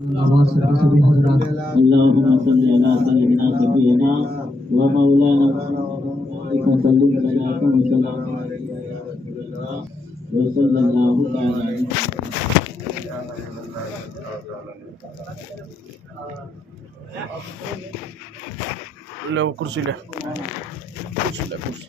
اللهم صل على سيدنا سيدنا ومولانا محمد وسلم صلاة وسلام وصلى الله تعالى عليه لو كرسي له كرسي له كرسي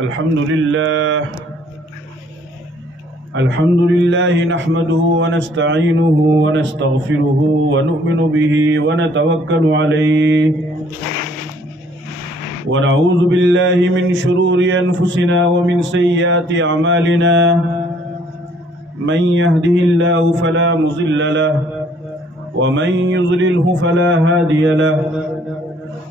الحمد لله نحمده ونستعينه ونستغفره ونؤمن به ونتوكل عليه ونعوذ بالله من شرور أنفسنا ومن سيئات أعمالنا من يهده الله فلا مضل له ومن يضلله فلا هادي له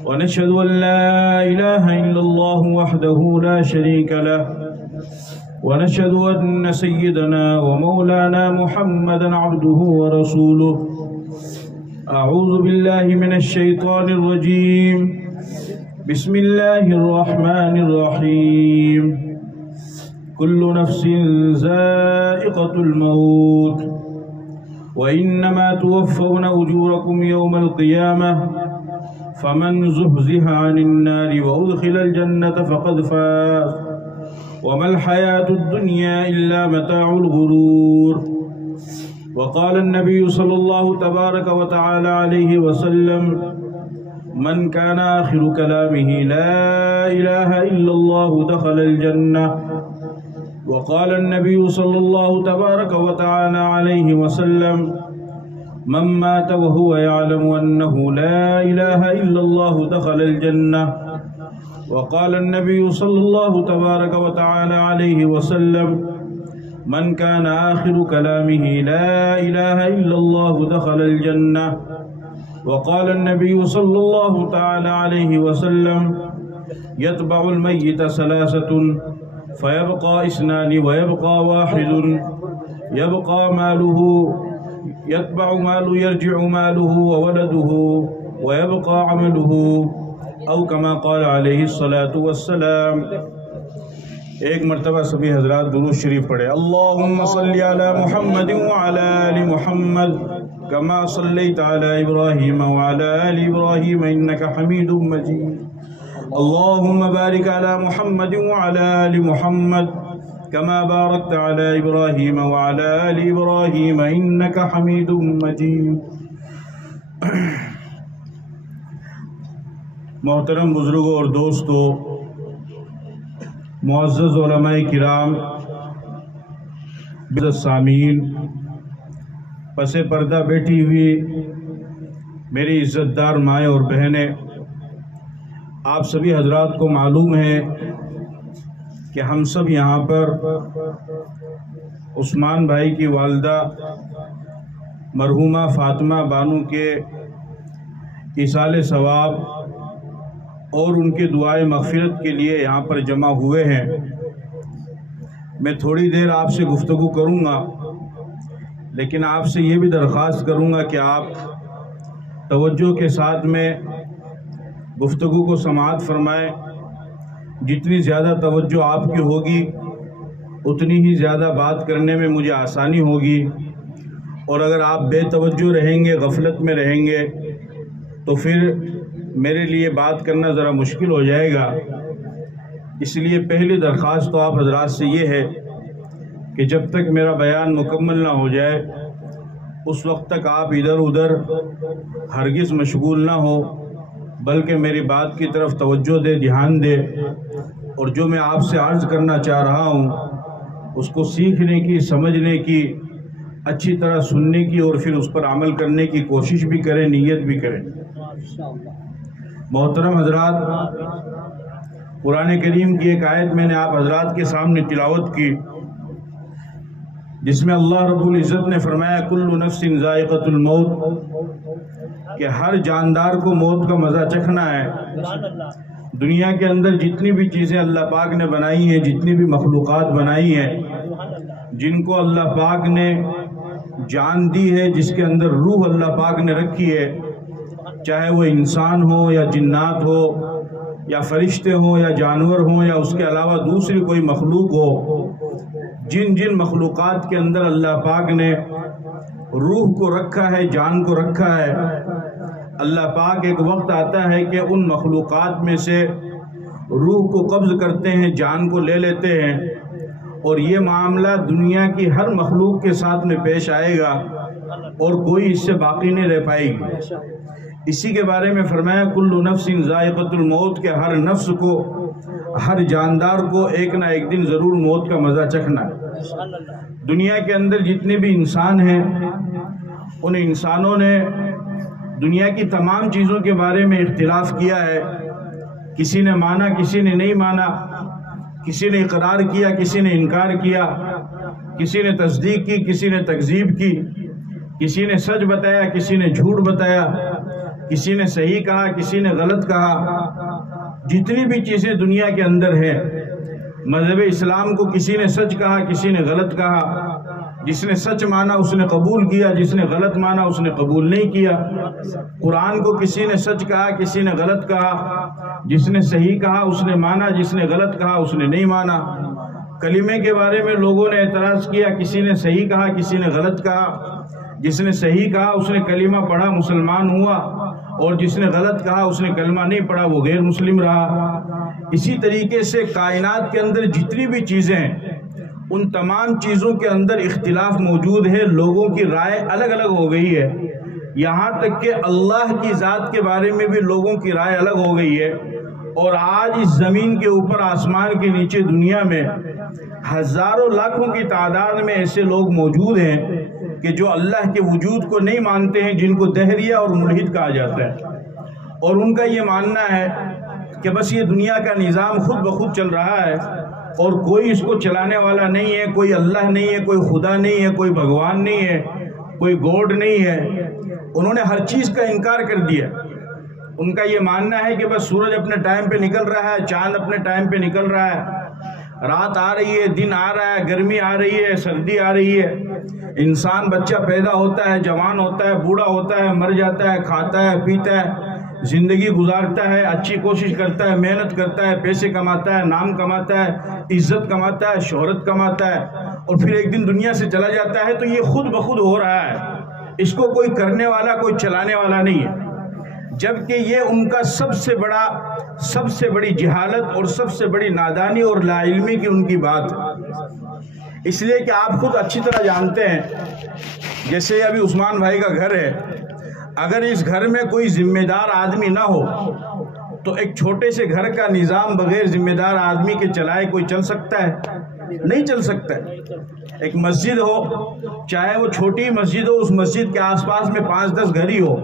ونشهد أن لا إله إلا الله وحده لا شريك له ونشهد أن سيدنا ومولانا محمدا عبده ورسوله أعوذ بالله من الشيطان الرجيم بسم الله الرحمن الرحيم كل نفس ذائقة الموت وإنما توفون أجوركم يوم القيامة فمن زحزح عن النار وأدخل الجنة فقد فاز وما الحياة الدنيا إلا متاع الغرور وقال النبي صلى الله تبارك وتعالى عليه وسلم من كان آخر كلامه لا إله إلا الله دخل الجنة وقال النبي صلى الله تبارك وتعالى عليه وسلم من مات وهو يعلم أنه لا إله إلا الله دخل الجنة وقال النبي صلى الله تبارك وتعالى عليه وسلم من كان آخر كلامه لا إله إلا الله دخل الجنة وقال النبي صلى الله تعالى عليه وسلم يتبع الميت ثلاثة فيبقى اثنان ويبقى واحد يبقى ماله يتبع ماله يرجع ماله وولده ويبقى عمله او کما قال علیہ الصلاۃ والسلام۔ ایک مرتبہ سبھی حضرات درود شریف پڑھے۔ اللہم صلی علی محمد وعلی آل محمد کما صلیت علی ابراہیم وعلی آل ابراہیم انک حمید مجید۔ اللہم بارک علی محمد وعلی آل محمد کما بارکت علی ابراہیم وعلی آل ابراہیم انک حمید مجید۔ محترم بزرگوں اور دوستوں، معزز علماء کرام، سامعین، پس پردہ بیٹھی ہوئی میری عزت دار مائیں اور بہنیں، آپ سبھی حضرات کو معلوم ہے کہ ہم سب یہاں پر عثمان بھائی کی والدہ مرحومہ فاطمہ بانو کے ایصال ثواب اور ان کے دعائے مغفرت کے لیے یہاں پر جمع ہوئے ہیں۔ میں تھوڑی دیر آپ سے گفتگو کروں گا، لیکن آپ سے یہ بھی درخواست کروں گا کہ آپ توجہ کے ساتھ میں گفتگو کو سماعت فرمائیں۔ جتنی زیادہ توجہ آپ کی ہوگی اتنی ہی زیادہ بات کرنے میں مجھے آسانی ہوگی، اور اگر آپ بے توجہ رہیں گے، غفلت میں رہیں گے، تو پھر میرے لیے بات کرنا ذرا مشکل ہو جائے گا۔ اس لیے پہلی درخواست تو آپ حضرات سے یہ ہے کہ جب تک میرا بیان مکمل نہ ہو جائے اس وقت تک آپ ادھر ادھر ہرگز مشغول نہ ہو، بلکہ میری بات کی طرف توجہ دے، دھیان دے، اور جو میں آپ سے عرض کرنا چاہ رہا ہوں اس کو سیکھنے کی، سمجھنے کی، اچھی طرح سننے کی اور پھر اس پر عمل کرنے کی کوشش بھی کریں، نیت بھی کریں۔ محترم حضرات، قرآن کریم کی ایک آیت میں نے آپ حضرات کے سامنے تلاوت کی، جس میں اللہ رب العزت نے فرمایا کل نفس ذائقۃ الموت، کہ ہر جاندار کو موت کا مزہ چکھنا ہے۔ دنیا کے اندر جتنی بھی چیزیں اللہ پاک نے بنائی ہیں، جتنی بھی مخلوقات بنائی ہیں، جن کو اللہ پاک نے جان دی ہے، جس کے اندر روح اللہ پاک نے رکھی ہے، چاہے وہ انسان ہو یا جنات ہو یا فرشتے ہوں یا جانور ہوں یا اس کے علاوہ دوسری کوئی مخلوق ہو، جن جن مخلوقات کے اندر اللہ پاک نے روح کو رکھا ہے، جان کو رکھا ہے، اللہ پاک ایک وقت آتا ہے کہ ان مخلوقات میں سے روح کو قبض کرتے ہیں، جان کو لے لیتے ہیں، اور یہ معاملہ دنیا کی ہر مخلوق کے ساتھ میں پیش آئے گا اور کوئی اس سے باقی نہیں رہ پائے گی۔ اسی کے بارے میں فرمایا کل نفس ذائقۃ الموت، کہ ہر نفس کو، ہر جاندار کو ایک نہ ایک دن ضرور موت کا مزہ چکھنا ہے۔ دنیا کے اندر جتنے بھی انسان ہیں، ان انسانوں نے دنیا کی تمام چیزوں کے بارے میں اختلاف کیا ہے، کسی نے مانا، کسی نے نہیں مانا، کسی نے اقرار کیا، کسی نے انکار کیا، کسی نے تصدیق کی، کسی نے تکذیب کی، کسی نے سچ بتایا، کسی نے جھوٹ بتایا، کسی نے صحیح کہا، کسی نے غلط کہا۔ جتنی بھی چیزیں دنیا کے اندر ہیں، مذہب اسلام کو کسی نے سچ کہا، کسی نے غلط کہا، جس نے سچ مانا اس نے قبول کیا، جس نے غلط مانا اس نے قبول نہیں کیا۔ قرآن کو کسی نے سچ کہا، کسی نے غلط کہا، جس نے صحیح کہا اس نے مانا، جس نے غلط کہا اس نے نہیں مانا۔ کلمے کے بارے میں لوگوں نے اعتراض کیا، کسی نے صحیح کہا، کسی نے غلط کہا، جس نے صحیح کہا اس نے کلمہ پڑھا، مسلمان ہوا، اور جس نے غلط کہا اس نے کلمہ نہیں پڑھا، وہ غیر مسلم رہا۔ اسی طریقے سے کائنات کے اندر جتنی بھی چیزیں ہیں، ان تمام چیزوں کے اندر اختلاف موجود ہے، لوگوں کی رائے الگ الگ ہو گئی ہے، یہاں تک کہ اللہ کی ذات کے بارے میں بھی لوگوں کی رائے الگ ہو گئی ہے۔ اور آج اس زمین کے اوپر، آسمان کے نیچے، دنیا میں ہزاروں لاکھوں کی تعداد میں ایسے لوگ موجود ہیں کہ جو اللہ کے وجود کو نہیں مانتے ہیں، جن کو دہریہ اور ملحد کہا جاتا ہے، اور ان کا یہ ماننا ہے کہ بس یہ دنیا کا نظام خود بخود چل رہا ہے اور کوئی اس کو چلانے والا نہیں ہے، کوئی اللہ نہیں ہے، کوئی خدا نہیں ہے، کوئی بھگوان نہیں ہے، کوئی گوڈ نہیں ہے۔ انہوں نے ہر چیز کا انکار کر دیا۔ ان کا یہ ماننا ہے کہ بس سورج اپنے ٹائم پہ نکل رہا ہے، چاند اپنے ٹائم پہ نکل رہا ہے، رات آ رہی ہے، دن آ رہا ہے، گرمی آ رہی ہے، سردی آ رہی ہے، انسان بچہ پیدا ہوتا ہے، جوان ہوتا ہے، بوڑھا ہوتا ہے، مر جاتا ہے، کھاتا ہے، پیتا ہے، زندگی گزارتا ہے، اچھی کوشش کرتا ہے، محنت کرتا ہے، پیسے کماتا ہے، نام کماتا ہے، عزت کماتا ہے، شہرت کماتا ہے، اور پھر ایک دن دنیا سے چلا جاتا ہے۔ تو یہ خود بخود ہو رہا ہے، اس کو کوئی کرنے والا، کوئی چلانے والا نہیں ہے، جبکہ یہ ان کا سب سے بڑی جہالت اور سب سے بڑی نادانی اور لا علمی کی ان کی بات ہے۔ اس لیے کہ آپ خود اچھی طرح جانتے ہیں، جیسے ابھی عثمان بھائی کا گھر ہے، اگر اس گھر میں کوئی ذمہ دار آدمی نہ ہو تو ایک چھوٹے سے گھر کا نظام بغیر ذمہ دار آدمی کے چلائے کوئی چل سکتا ہے؟ نہیں چل سکتا ہے۔ ایک مسجد ہو، چاہے وہ چھوٹی مسجد ہو، اس مسجد کے آس پاس میں 5-10 گھر ہی ہو،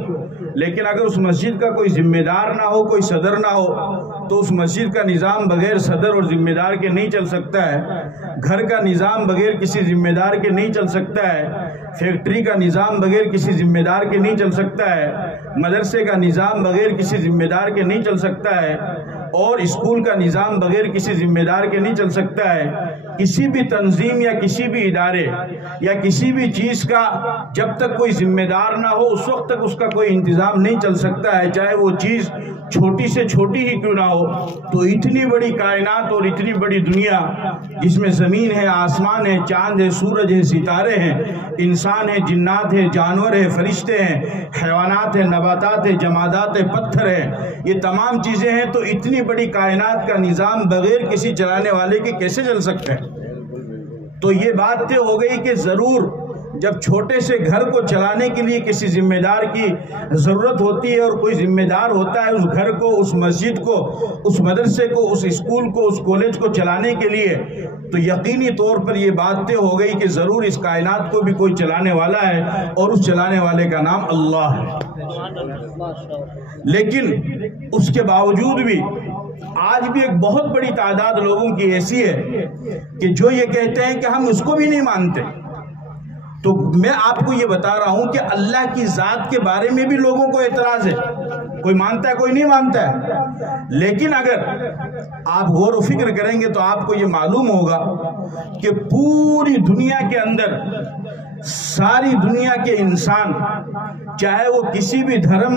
لیکن اگر اس مسجد کا کوئی ذمہ دار نہ ہو، کوئی صدر نہ ہو، تو اس مسجد کا نظام بغیر صدر اور ذمہ دار کے نہیں چل سکتا ہے۔ گھر کا نظام بغیر کسی ذمہ دار کے نہیں چل سکتا ہے، فیکٹری کا نظام بغیر کسی ذمہ دار کے نہیں چل سکتا ہے، مدرسے کا نظام بغیر کسی ذمہ دار کے نہیں چل سکتا ہے، اور اسکول کا نظام بغیر کسی ذمہ دار کے نہیں چل سکتا ہے۔ کسی بھی تنظیم یا کسی بھی ادارے یا کسی بھی چیز کا جب تک کوئی ذمہ دار نہ ہو، اس وقت تک اس کا کوئی انتظام نہیں چل سکتا ہے، چاہے وہ چیز چھوٹی سے چھوٹی ہی کیوں نہ ہو۔ تو اتنی بڑی کائنات اور اتنی بڑی دنیا، جس میں زمین ہے، آسمان ہے، چاند ہے، سورج ہے، ستارے ہیں، انسان ہے، جنات ہے، جانور ہے، فرشتے ہیں، حیوانات ہیں، نباتات ہیں، جمادات ہیں، پتھر ہیں، یہ تمام چیزیں ہیں۔ تو اتنی بڑی کائنات کا نظام بغیر کسی چلانے والے کے کیسے چل سکتے ہیں؟ تو یہ بات طے ہو گئی کہ ضرور جب چھوٹے سے گھر کو چلانے کے لیے کسی ذمہ دار کی ضرورت ہوتی ہے اور کوئی ذمہ دار ہوتا ہے اس گھر کو، اس مسجد کو، اس مدرسے کو، اس اسکول کو، اس کالج کو چلانے کے لیے، تو یقینی طور پر یہ بات طے ہو گئی کہ ضرور اس کائنات کو بھی کوئی چلانے والا ہے اور اس چلانے والے کا نام اللہ ہے۔ لیکن اس کے باوجود بھی آج بھی ایک بہت بڑی تعداد لوگوں کی ایسی ہے کہ جو یہ کہتے ہیں کہ ہم اس کو بھی نہیں مانتے۔ تو میں آپ کو یہ بتا رہا ہوں کہ اللہ کی ذات کے بارے میں بھی لوگوں کو اعتراض ہے، کوئی مانتا ہے کوئی نہیں مانتا ہے، لیکن اگر آپ غور و فکر کریں گے تو آپ کو یہ معلوم ہوگا کہ پوری دنیا کے اندر ساری دنیا کے انسان، چاہے وہ کسی بھی دھرم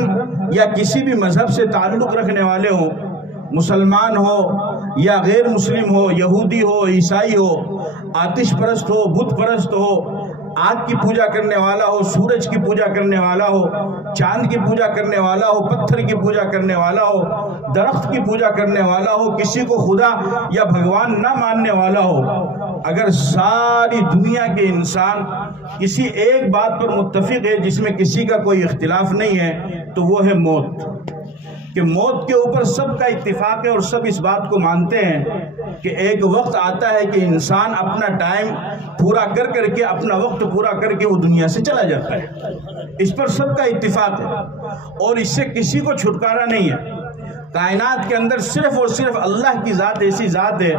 یا کسی بھی مذہب سے تعلق رکھنے والے ہوں، مسلمان ہو یا غیر مسلم ہو، یہودی ہو، عیسائی ہو، آتش پرست ہو، بت پرست ہو، آگ کی پوجا کرنے والا ہو، سورج کی پوجا کرنے والا ہو، چاند کی پوجا کرنے والا ہو، پتھر کی پوجا کرنے والا ہو، درخت کی پوجا کرنے والا ہو، کسی کو خدا یا بھگوان نہ ماننے والا ہو، اگر ساری دنیا کے انسان کسی ایک بات پر متفق ہے جس میں کسی کا کوئی اختلاف نہیں ہے تو وہ ہے موت، کہ موت کے اوپر سب کا اتفاق ہے اور سب اس بات کو مانتے ہیں کہ ایک وقت آتا ہے کہ انسان اپنا ٹائم پورا کر کے، اپنا وقت پورا کر کے وہ دنیا سے چلا جاتا ہے، اس پر سب کا اتفاق ہے اور اس سے کسی کو چھٹکارا نہیں ہے۔ کائنات کے اندر صرف اور صرف اللہ کی ذات ایسی ذات ہے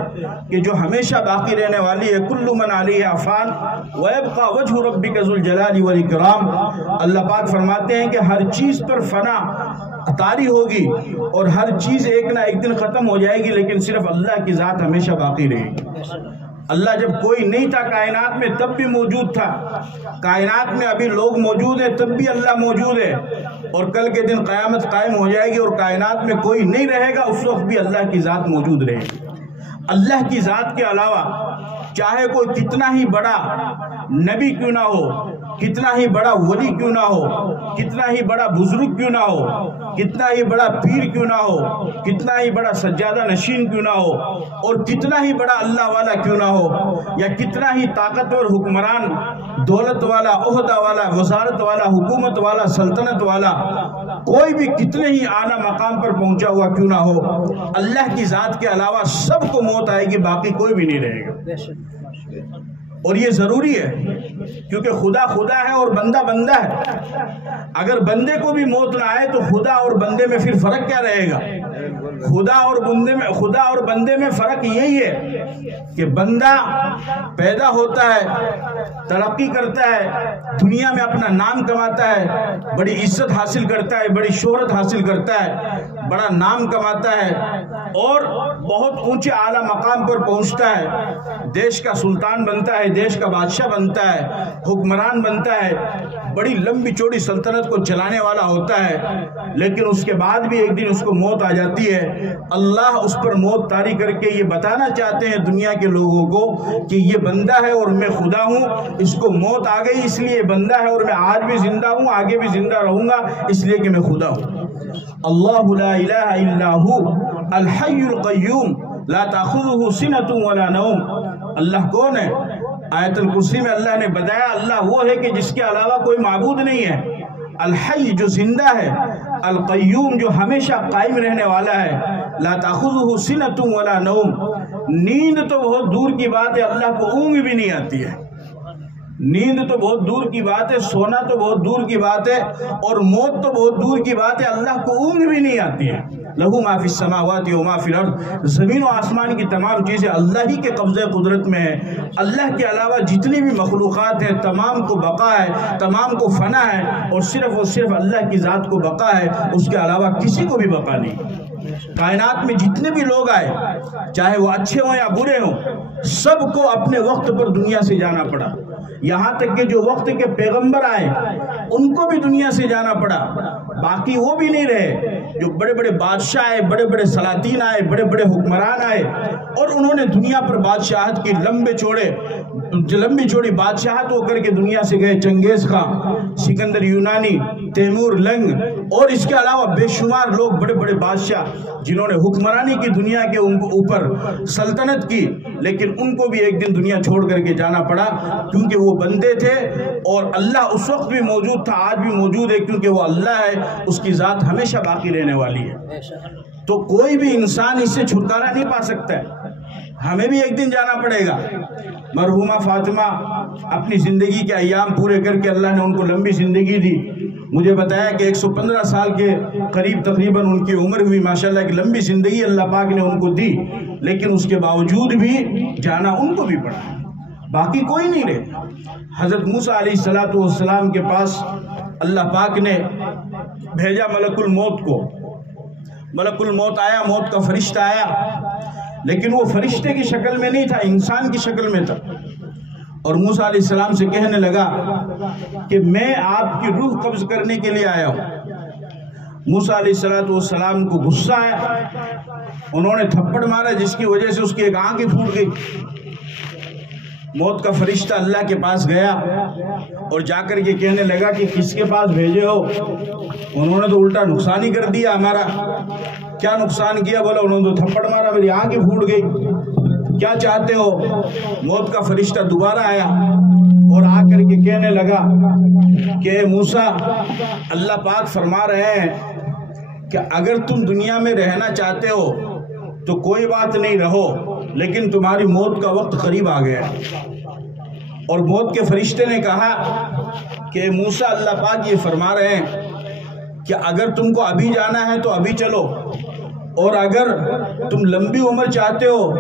کہ جو ہمیشہ باقی رہنے والی ہے، کل من علیہ فان ویبقى وجہ ربک ذو الجلال والاکرام۔ اللہ پاک فرماتے ہیں کہ ہر چیز پر فنا طاری ہوگی اور ہر چیز ایک نہ ایک دن ختم ہو جائے گی، لیکن صرف اللہ کی ذات ہمیشہ باقی رہے گی۔ اللہ جب کوئی نہیں تھا کائنات میں تب بھی موجود تھا، کائنات میں ابھی لوگ موجود ہیں تب بھی اللہ موجود ہے، اور کل کے دن قیامت قائم ہو جائے گی اور کائنات میں کوئی نہیں رہے گا، اس وقت بھی اللہ کی ذات موجود رہے گی۔ اللہ کی ذات کے علاوہ چاہے کوئی کتنا ہی بڑا نبی کیوں نہ ہو، کتنا ہی بڑا ولی کیوں نہ ہو، کتنا ہی بڑا بزرگ کیوں نہ ہو، کتنا ہی بڑا پیر کیوں نہ ہو، کتنا ہی بڑا سجادہ نشین کیوں نہ ہو، اور کتنا ہی بڑا اللہ والا کیوں نہ ہو، یا کتنا ہی طاقتور حکمران، دولت والا، عہدہ والا، وزارت والا، حکومت والا، سلطنت والا، کوئی بھی کتنے ہی اعلیٰ مقام پر پہنچا ہوا کیوں نہ ہو، اللہ کی ذات کے علاوہ سب کو موت آئے گی، باقی کوئی بھی نہیں رہے گا۔ اور یہ ضروری ہے کیونکہ خدا خدا ہے اور بندہ بندہ ہے۔ اگر بندے کو بھی موت نہ آئے تو خدا اور بندے میں پھر فرق کیا رہے گا؟ خدا اور بندے میں فرق یہی ہے کہ بندہ پیدا ہوتا ہے، ترقی کرتا ہے، دنیا میں اپنا نام کماتا ہے، بڑی عزت حاصل کرتا ہے، بڑی شہرت حاصل کرتا ہے، بڑا نام کماتا ہے اور بہت اونچے اعلیٰ مقام پر پہنچتا ہے، دیش کا سلطان بنتا ہے، دیش کا بادشاہ بنتا ہے، حکمران بنتا ہے، بڑی لمبی چوڑی سلطنت کو چلانے والا ہوتا ہے، لیکن اس کے بعد بھی ایک دن اس کو موت آ جاتی ہے۔ اللہ اس پر موت طاری کر کے یہ بتانا چاہتے ہیں دنیا کے لوگوں کو کہ یہ بندہ ہے اور میں خدا ہوں، اس کو موت آ گئی اس لیے بندہ ہے اور میں آج بھی زندہ ہوں، آگے بھی زندہ رہوں گا اس لیے کہ میں خدا ہوں۔ اللہ لا الہ الا ہو الحی القیوم لا تاخذہ سنۃ ولا نوم۔ اللہ کون ہے؟ آیت الکرسی میں اللہ نے بتایا اللہ وہ ہے کہ جس کے علاوہ کوئی معبود نہیں ہے، الحی جو زندہ ہے، القیوم جو ہمیشہ قائم رہنے والا ہے، لا تاخذہ سنۃ ولا نوم۔ نیند تو بہت دور کی بات ہے، اللہ کو اونگ بھی نہیں آتی ہے، نیند تو بہت دور کی بات ہے، سونا تو بہت دور کی بات ہے، اور موت تو بہت دور کی بات ہے، اللہ کو اونگ بھی نہیں آتی ہے۔ لہو ما فی السماوات و ما فی الارض، زمین و آسمان کی تمام چیزیں اللہ ہی کے قبضہ قدرت میں ہے۔ اللہ کے علاوہ جتنی بھی مخلوقات ہیں تمام کو بقا ہے، تمام کو فنا ہے، اور صرف اللہ کی ذات کو بقا ہے، اس کے علاوہ کسی کو بھی بقا نہیں۔ کائنات میں جتنے بھی لوگ آئے چاہے وہ اچھے ہوں یا برے ہوں، سب کو اپنے وقت پر دنیا سے جانا پڑا، یہاں تک کہ جو وقت کے پیغمبر آئے ان کو بھی دنیا سے جانا پڑا. باقی وہ بھی نہیں رہے جو بڑے بڑے بادشاہ آئے, بڑے بڑے سلاطین آئے, بڑے بڑے حکمران آئے اور انہوں نے دنیا پر بادشاہت کی لمبی چوڑی بادشاہت ہو کر کے دنیا سے گئے. چنگیز خان, سکندر یونانی, تیمور لنگ اور اس کے علاوہ بے شمار لوگ بڑے بڑے بادشاہ جنہوں نے حکمرانی کی دنیا کے اوپر سلطنت کی, لیکن ان کو بھی ایک دن دنیا چھوڑ کر کے جانا پڑا کیونکہ وہ بندے تھے اور اللہ اس وقت بھی موجود تھا, آج بھی موجود ہے کیونکہ وہ اللہ ہے, اس کی ذات ہمیشہ باقی رہنے والی ہے. تو کوئی بھی انسان اس سے چھٹکارا نہیں پا سکتا ہے, ہمیں بھی ایک دن جانا پڑے گا. مرحومہ فاطمہ اپنی زندگی کے ایام پورے کر کے اللہ نے ان کو لمبی زندگی دی. مجھے بتایا کہ 115 سال کے قریب تقریباً ان کی عمر ہوئی. ماشاءاللہ ایک لمبی زندگی اللہ پاک نے ان کو دی, لیکن اس کے باوجود بھی جانا ان کو بھی پڑا, باقی کوئی نہیں رہے. حضرت موسیٰ علیہ السلام کے پاس اللہ پاک نے بھیجا ملک الموت کو. ملک الموت آیا, موت کا فرشتہ آیا, لیکن وہ فرشتے کی شکل میں نہیں تھا, انسان کی شکل میں تھا. اور موسیٰ علیہ السلام سے کہنے لگا کہ میں آپ کی روح قبض کرنے کے لیے آیا ہوں. موسیٰ علیہ السلام کو غصہ آیا, انہوں نے تھپڑ مارا جس کی وجہ سے اس کی ایک آنکھ ہی پھوٹ گئی. موت کا فرشتہ اللہ کے پاس گیا اور جا کر کے کہنے لگا کہ کس کے پاس بھیجے ہو؟ انہوں نے تو الٹا نقصان ہی کر دیا ہمارا. کیا نقصان کیا؟ بولا انہوں نے تو تھپڑ مارا, میری آنکھ ہی پھوٹ گئی. کیا چاہتے ہو؟ موت کا فرشتہ دوبارہ آیا اور آ کر کے کہنے لگا کہ اے موسیٰ, اللہ پاک فرما رہے ہیں کہ اگر تم دنیا میں رہنا چاہتے ہو تو کوئی بات نہیں, رہو, لیکن تمہاری موت کا وقت قریب آ گیا. اور موت کے فرشتے نے کہا کہ اے موسیٰ, اللہ پاک یہ فرما رہے ہیں کہ اگر تم کو ابھی جانا ہے تو ابھی چلو, اور اگر تم لمبی عمر چاہتے ہو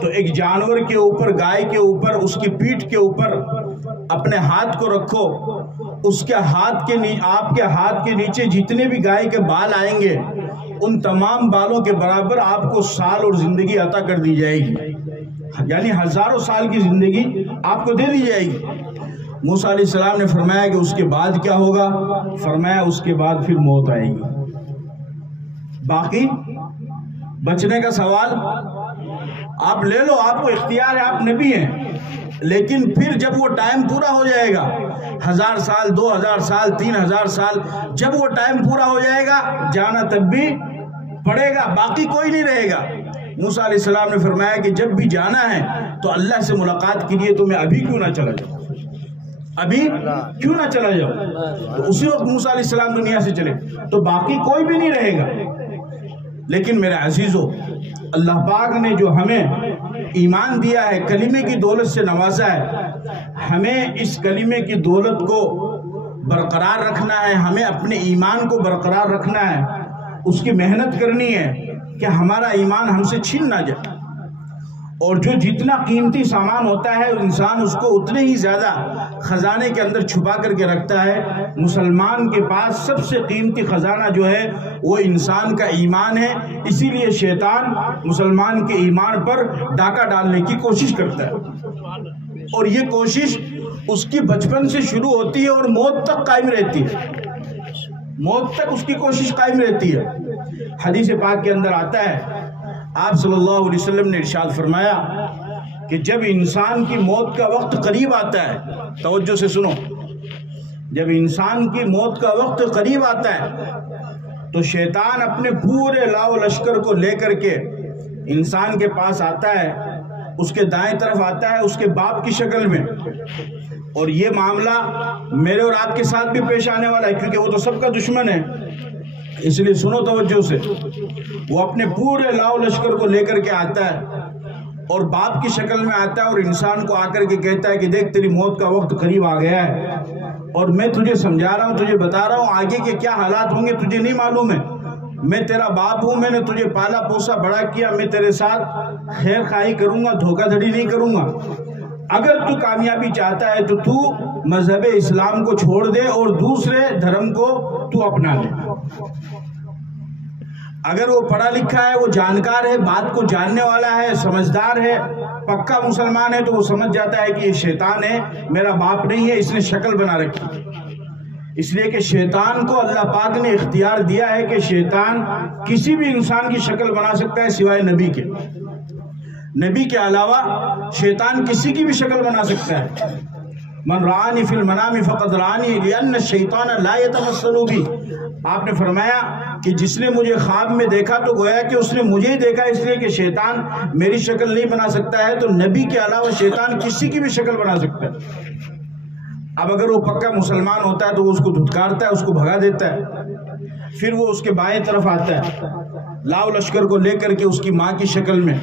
تو ایک جانور کے اوپر, گائے کے اوپر, اس کی پیٹھ کے اوپر اپنے ہاتھ کو رکھو. اس کے ہاتھ کے آپ کے ہاتھ کے نیچے جتنے بھی گائے کے بال آئیں گے ان تمام بالوں کے برابر آپ کو سال اور زندگی عطا کر دی جائے گی, یعنی ہزاروں سال کی زندگی آپ کو دے دی جائے گی. موسیٰ علیہ السلام نے فرمایا کہ اس کے بعد کیا ہوگا؟ فرمایا اس کے بعد پھر موت آئے گی. باقی بچنے کا سوال آپ لے لو, آپ کو اختیار ہے, آپ نبی ہیں, لیکن پھر جب وہ ٹائم پورا ہو جائے گا, 1000 سال, 2000 سال, 3000 سال, جب وہ ٹائم پورا ہو جائے گا جانا تب بھی پڑے گا, باقی کوئی نہیں رہے گا. موسیٰ علیہ السلام نے فرمایا کہ جب بھی جانا ہے تو اللہ سے ملاقات کے لیے تو میں ابھی کیوں نہ چلا جاؤں, ابھی کیوں نہ چلا جاؤں. تو اسی وقت موسیٰ علیہ السلام دنیا سے چلے, تو باقی کوئی بھی نہیں رہے گا. لیکن میرے عزیزو, اللہ پاک نے جو ہمیں ایمان دیا ہے, کلمے کی دولت سے نوازا ہے, ہمیں اس کلمے کی دولت کو برقرار رکھنا ہے, ہمیں اپنے ایمان کو برقرار رکھنا ہے, اس کی محنت کرنی ہے کہ ہمارا ایمان ہم سے چھن نہ جائے. اور جو جتنا قیمتی سامان ہوتا ہے انسان اس کو اتنے ہی زیادہ خزانے کے اندر چھپا کر کے رکھتا ہے. مسلمان کے پاس سب سے قیمتی خزانہ جو ہے وہ انسان کا ایمان ہے. اسی لیے شیطان مسلمان کے ایمان پر ڈاکہ ڈالنے کی کوشش کرتا ہے, اور یہ کوشش اس کی بچپن سے شروع ہوتی ہے اور موت تک قائم رہتی ہے, موت تک اس کی کوشش قائم رہتی ہے. حدیث پاک کے اندر آتا ہے, آپ صلی اللہ علیہ وسلم نے ارشاد فرمایا کہ جب انسان کی موت کا وقت قریب آتا ہے, توجہ سے سنو, جب انسان کی موت کا وقت قریب آتا ہے تو شیطان اپنے پورے لاؤ لشکر کو لے کر کے انسان کے پاس آتا ہے, اس کے دائیں طرف آتا ہے اس کے باپ کی شکل میں. اور یہ معاملہ میرے اور آپ کے ساتھ بھی پیش آنے والا ہے کیونکہ وہ تو سب کا دشمن ہے, اس لیے سنو توجہ سے. وہ اپنے پورے لاؤ لشکر کو لے کر کے آتا ہے اور باپ کی شکل میں آتا ہے اور انسان کو آ کر کے کہتا ہے کہ دیکھ تیری موت کا وقت قریب آ گیا ہے اور میں تجھے سمجھا رہا ہوں, تجھے بتا رہا ہوں آگے کے کیا حالات ہوں گے تجھے نہیں معلوم ہے. میں تیرا باپ ہوں, میں نے تجھے پالا پوسا بڑا کیا, میں تیرے ساتھ خیر خواہی کروں گا, دھوکہ دھڑی نہیں کروں گا. اگر تو کامیابی چاہتا ہے تو مذہب اسلام کو چھوڑ دے اور دوسرے دھرم کو تو اپنا لے. اگر وہ پڑھا لکھا ہے, وہ جانکار ہے, بات کو جاننے والا ہے, سمجھدار ہے, پکا مسلمان ہے, تو وہ سمجھ جاتا ہے کہ یہ شیطان ہے, میرا باپ نہیں ہے, اس نے شکل بنا رکھی, اس لیے کہ شیطان کو اللہ پاک نے اختیار دیا ہے کہ شیطان کسی بھی انسان کی شکل بنا سکتا ہے سوائے نبی کے. نبی کے علاوہ شیطان کسی کی بھی شکل بنا سکتا ہے. من رآنی فی المنام فقد رآنی لأن الشیطان لا یتمثل بی. آپ نے فرمایا کہ جس نے مجھے خواب میں دیکھا تو گویا کہ اس نے مجھے ہی دیکھا، اس لیے کہ شیطان میری شکل نہیں بنا سکتا ہے. تو نبی کے علاوہ شیطان کسی کی بھی شکل بنا سکتا ہے. اب اگر وہ پکا مسلمان ہوتا ہے تو وہ اس کو دھتکارتا ہے، اس کو بھگا دیتا ہے، پھر وہ اس کے بائیں طرف آتا ہے لاؤ لشکر کو لے کر کے اس کی ماں کی شکل میں،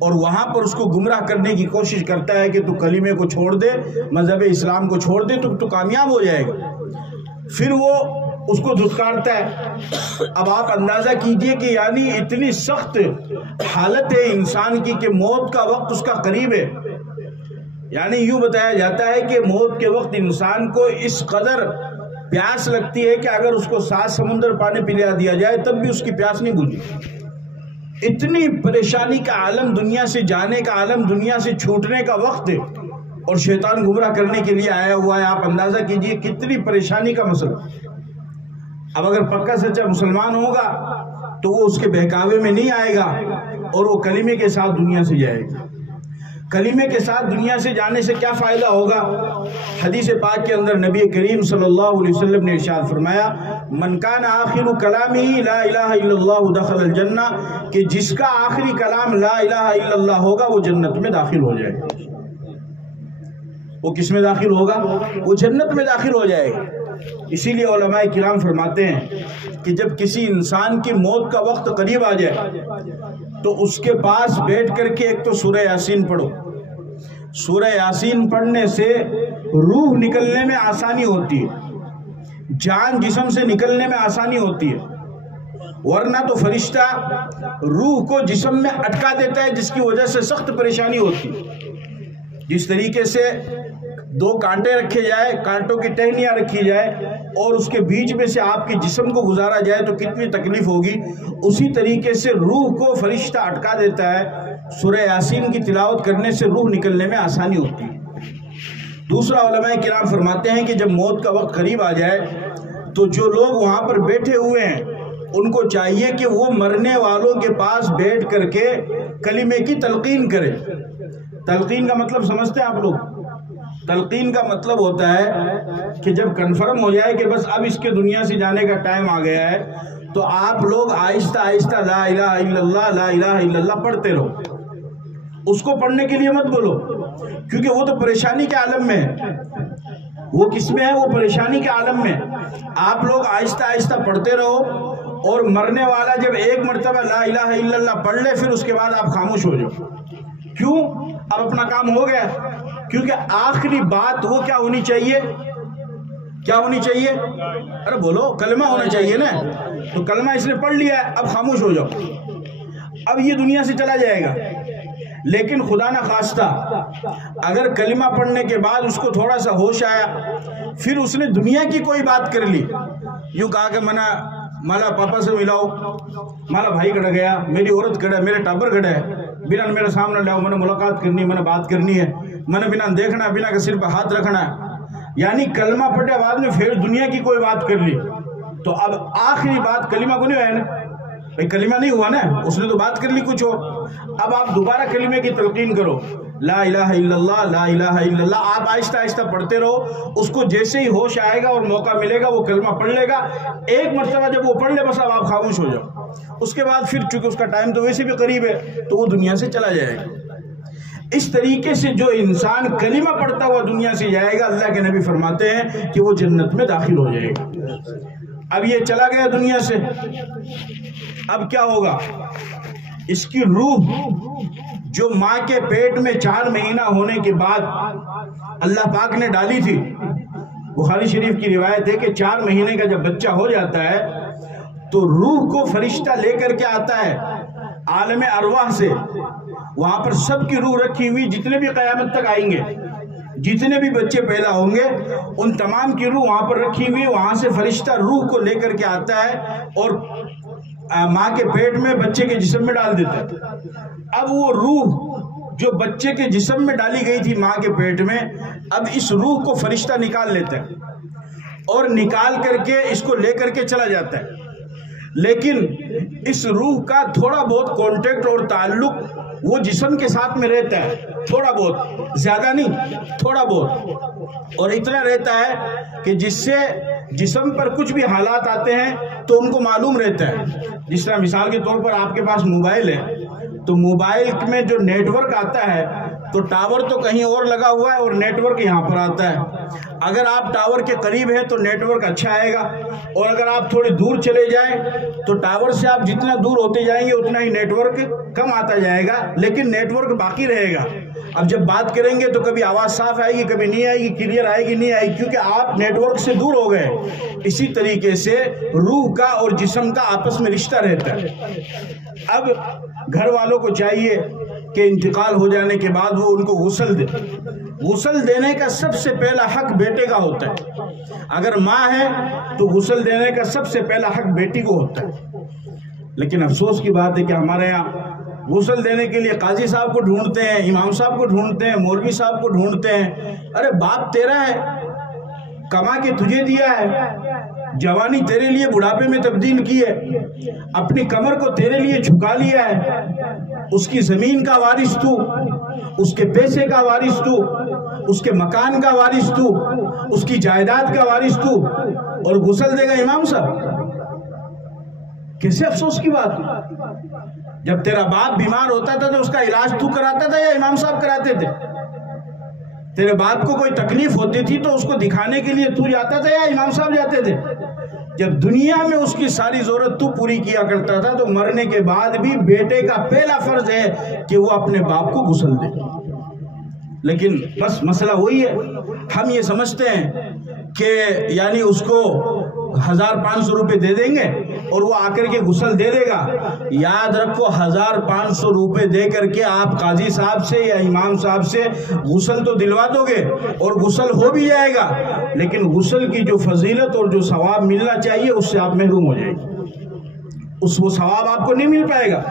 اور وہاں پر اس کو گمراہ کرنے کی کوشش کرتا ہے کہ تو کلمے کو چھوڑ دے، مذہب اسلام کو چھوڑ دے تو کامیاب ہو جائے گا. پھر وہ اس کو دھتکارتا ہے. اب آپ اندازہ کیجئے کہ یعنی اتنی سخت حالت ہے انسان کی کہ موت کا وقت اس کا قریب ہے. یعنی یوں بتایا جاتا ہے کہ موت کے وقت انسان کو اس قدر پیاس لگتی ہے کہ اگر اس کو 7 سمندر پانی پلا دیا جائے تب بھی اس کی پیاس نہیں بجھے. اتنی پریشانی کا عالم، دنیا سے جانے کا عالم، دنیا سے چھوٹنے کا وقت ہے، اور شیطان گمراہ کرنے کے لیے آیا ہوا ہے. آپ اندازہ کیجئے کتنی پریشانی کا مسئلہ. اب اگر پکا سچا مسلمان ہوگا تو وہ اس کے بہکاوے میں نہیں آئے گا اور وہ کلمے کے ساتھ دنیا سے جائے گا. کلمے کے ساتھ دنیا سے جانے سے کیا فائدہ ہوگا؟ حدیث پاک کے اندر نبی کریم صلی اللہ علیہ وسلم نے ارشاد فرمایا من کان آخر کلامہ لا الہ الا اللہ دخل الجنہ، کہ جس کا آخری کلام لا الہ الا اللہ ہوگا وہ جنت میں داخل ہو جائے گا. وہ کس میں داخل ہوگا؟ وہ جنت میں داخل ہو جائے گا. اسی لیے علماء کرام فرماتے ہیں کہ جب کسی انسان کی موت کا وقت قریب آ جائے تو اس کے پاس بیٹھ کر کے ایک تو سورہ یاسین پڑھو. سورہ یاسین پڑھنے سے روح نکلنے میں آسانی ہوتی ہے، جان جسم سے نکلنے میں آسانی ہوتی ہے، ورنہ تو فرشتہ روح کو جسم میں اٹکا دیتا ہے جس کی وجہ سے سخت پریشانی ہوتی ہے. جس طریقے سے 2 کانٹے رکھے جائے، کانٹوں کی ٹہنیاں رکھی جائے اور اس کے بیچ میں سے آپ کے جسم کو گزارا جائے تو کتنی تکلیف ہوگی، اسی طریقے سے روح کو فرشتہ اٹکا دیتا ہے. سورہ یاسین کی تلاوت کرنے سے روح نکلنے میں آسانی ہوتی ہے. دوسرا علماء کرام فرماتے ہیں کہ جب موت کا وقت قریب آ جائے تو جو لوگ وہاں پر بیٹھے ہوئے ہیں ان کو چاہیے کہ وہ مرنے والوں کے پاس بیٹھ کر کے کلمے کی تلقین کرے. تلقین کا مطلب سمجھتے ہیں آپ لوگ؟ تلقین کا مطلب ہوتا ہے کہ جب کنفرم ہو جائے کہ بس اب اس کے دنیا سے جانے کا ٹائم آ گیا ہے تو آپ لوگ آہستہ آہستہ لا الہ الا اللہ لا الہ الا اللہ پڑھتے رہو. اس کو پڑھنے کے لیے مت بولو، کیونکہ وہ تو پریشانی کے عالم میں ہے. وہ کس میں ہے؟ وہ پریشانی کے عالم میں. آپ لوگ آہستہ آہستہ پڑھتے رہو اور مرنے والا جب ایک مرتبہ لا الہ الا اللہ پڑھ لے پھر اس کے بعد آپ خاموش ہو جاؤ. کیوں؟ اب اپنا کام ہو گیا. کیونکہ آخری بات وہ کیا ہونی چاہیے؟ کیا ہونی چاہیے؟ ارے بولو، کلمہ ہونا چاہیے نا. تو کلمہ اس نے پڑھ لیا ہے، اب خاموش ہو جاؤ. اب یہ دنیا سے چلا جائے گا. لیکن خدا نہ خواستہ اگر کلمہ پڑھنے کے بعد اس کو تھوڑا سا ہوش آیا، پھر اس نے دنیا کی کوئی بات کر لی، یوں کہا کہ مالا پاپا سے ملاؤ، مالا بھائی کھڑا گیا، میری عورت کھڑا ہے، میرے ٹابر کھڑا ہے، بنا میرے سامنے لاؤ، میں نے ملاقات کرنی ہے، میں نے بات کرنی ہے، میں نے بنا دیکھنا، بنا کے سر پہ ہاتھ رکھنا ہے. یعنی کلمہ پڑھے بعد میں پھر دنیا کی کوئی بات کر لی تو اب آخری بات کلمہ کو نہیں ہوا ہے نا بھائی، کلمہ نہیں ہوا نا، اس نے تو بات کر لی کچھ اور. اب آپ دوبارہ کلمے کی تلقین کرو، لا الہ الا اللہ لا الہ الا اللہ. آپ آہستہ آہستہ پڑھتے رہو. اس کو جیسے ہی ہوش آئے گا اور موقع ملے گا وہ کلمہ پڑھ لے گا. ایک مرتبہ جب وہ پڑھ لے بس اب آپ خاموش ہو جاؤ. اس کے بعد پھر چونکہ اس کا ٹائم تو ویسے بھی قریب ہے تو وہ دنیا سے چلا جائے گا. اس طریقے سے جو انسان کلمہ پڑھتا ہوا دنیا سے جائے گا، اللہ کے نبی فرماتے ہیں کہ وہ جنت میں داخل ہو جائے گا. اب یہ چلا گیا دنیا سے، اب کیا ہوگا؟ اس کی روح جو ماں کے پیٹ میں 4 مہینہ ہونے کے بعد اللہ پاک نے ڈالی تھی، بخاری شریف کی روایت ہے کہ 4 مہینے کا جب بچہ ہو جاتا ہے تو روح کو فرشتہ لے کر کے آتا ہے عالم ارواح سے. وہاں پر سب کی روح رکھی ہوئی، جتنے بھی قیامت تک آئیں گے، جتنے بھی بچے پیدا ہوں گے ان تمام کی روح وہاں پر رکھی ہوئی. وہاں سے فرشتہ روح کو لے کر کے آتا ہے اور ماں کے پیٹ میں بچے کے جسم میں ڈال دیتا ہے. اب وہ روح جو بچے کے جسم میں ڈالی گئی تھی ماں کے پیٹ میں، اب اس روح کو فرشتہ نکال لیتا ہے اور نکال کر کے اس کو لے کر کے چلا جاتا ہے، لیکن اس روح کا تھوڑا بہت کانٹیکٹ اور تعلق وہ جسم کے ساتھ میں رہتا ہے، تھوڑا بہت، زیادہ نہیں، تھوڑا بہت، اور اتنا رہتا ہے کہ جس سے جسم پر کچھ بھی حالات آتے ہیں تو ان کو معلوم رہتا ہے۔ جس طرح مثال کے طور پر آپ کے پاس موبائل ہے تو موبائل میں جو نیٹ ورک آتا ہے تو ٹاور تو کہیں اور لگا ہوا ہے اور نیٹ ورک یہاں پر آتا ہے۔ اگر آپ ٹاور کے قریب ہیں تو نیٹ ورک اچھا آئے گا، اور اگر آپ تھوڑے دور چلے جائیں تو ٹاور سے آپ جتنا دور ہوتے جائیں گے اتنا ہی نیٹ ورک کم آتا جائے گا، لیکن نیٹ ورک باقی رہے گا۔ اب جب بات کریں گے تو کبھی آواز صاف آئے گی، کبھی نہیں آئے گی، کلیئر آئے گی، نہیں آئے گی، کیونکہ آپ نیٹ ورک سے دور ہو گئے۔ اسی طریقے سے روح کا اور جسم کا آپس میں رشتہ رہتا ہے۔ اب گھر والوں کو چاہیے کہ انتقال ہو جانے کے بعد وہ ان کو غسل دے۔ غسل دینے کا سب سے پہلا حق بیٹے کا ہوتا ہے۔ اگر ماں ہے تو غسل دینے کا سب سے پہلا حق بیٹی کو ہوتا ہے، لیکن افسوس کی بات ہے کہ ہمارے یہاں غسل دینے کے لیے قاضی صاحب کو ڈھونڈتے ہیں، امام صاحب کو ڈھونڈتے ہیں، مولوی صاحب کو ڈھونڈتے ہیں۔ ارے باپ تیرا ہے، کما کے تجھے دیا ہے، جوانی تیرے لیے بڑھاپے میں تبدیل کی ہے، اپنی کمر کو تیرے لیے جھکا لیا ہے، اس کی زمین کا وارث تو، اس کے پیسے کا وارث تو، اس کے مکان کا وارث تو، اس کی جائیداد کا وارث تو، اور غسل دے گا امام صاحب؟ کیسے افسوس کی بات ہے۔ جب تیرا باپ بیمار ہوتا تھا تو اس کا علاج تو کراتا تھا یا امام صاحب کراتے تھے؟ تیرے باپ کو کوئی تکلیف ہوتی تھی تو اس کو دکھانے کے لیے تو جاتا تھا یا امام صاحب جاتے تھے؟ جب دنیا میں اس کی ساری ضرورت تو پوری کیا کرتا تھا تو مرنے کے بعد بھی بیٹے کا پہلا فرض ہے کہ وہ اپنے باپ کو غسل دے۔ لیکن بس مسئلہ وہی ہے، ہم یہ سمجھتے ہیں کہ یعنی اس کو 1500 روپے دے دیں گے اور وہ آ کر کے غسل دے دے گا۔ یاد رکھو 1500 روپے دے کر کے آپ قاضی صاحب سے یا امام صاحب سے غسل تو دلوا دو گے اور غسل ہو بھی جائے گا، لیکن غسل کی جو فضیلت اور جو ثواب ملنا چاہیے اس سے آپ محروم ہو جائیں گے، وہ ثواب آپ کو نہیں مل پائے گا۔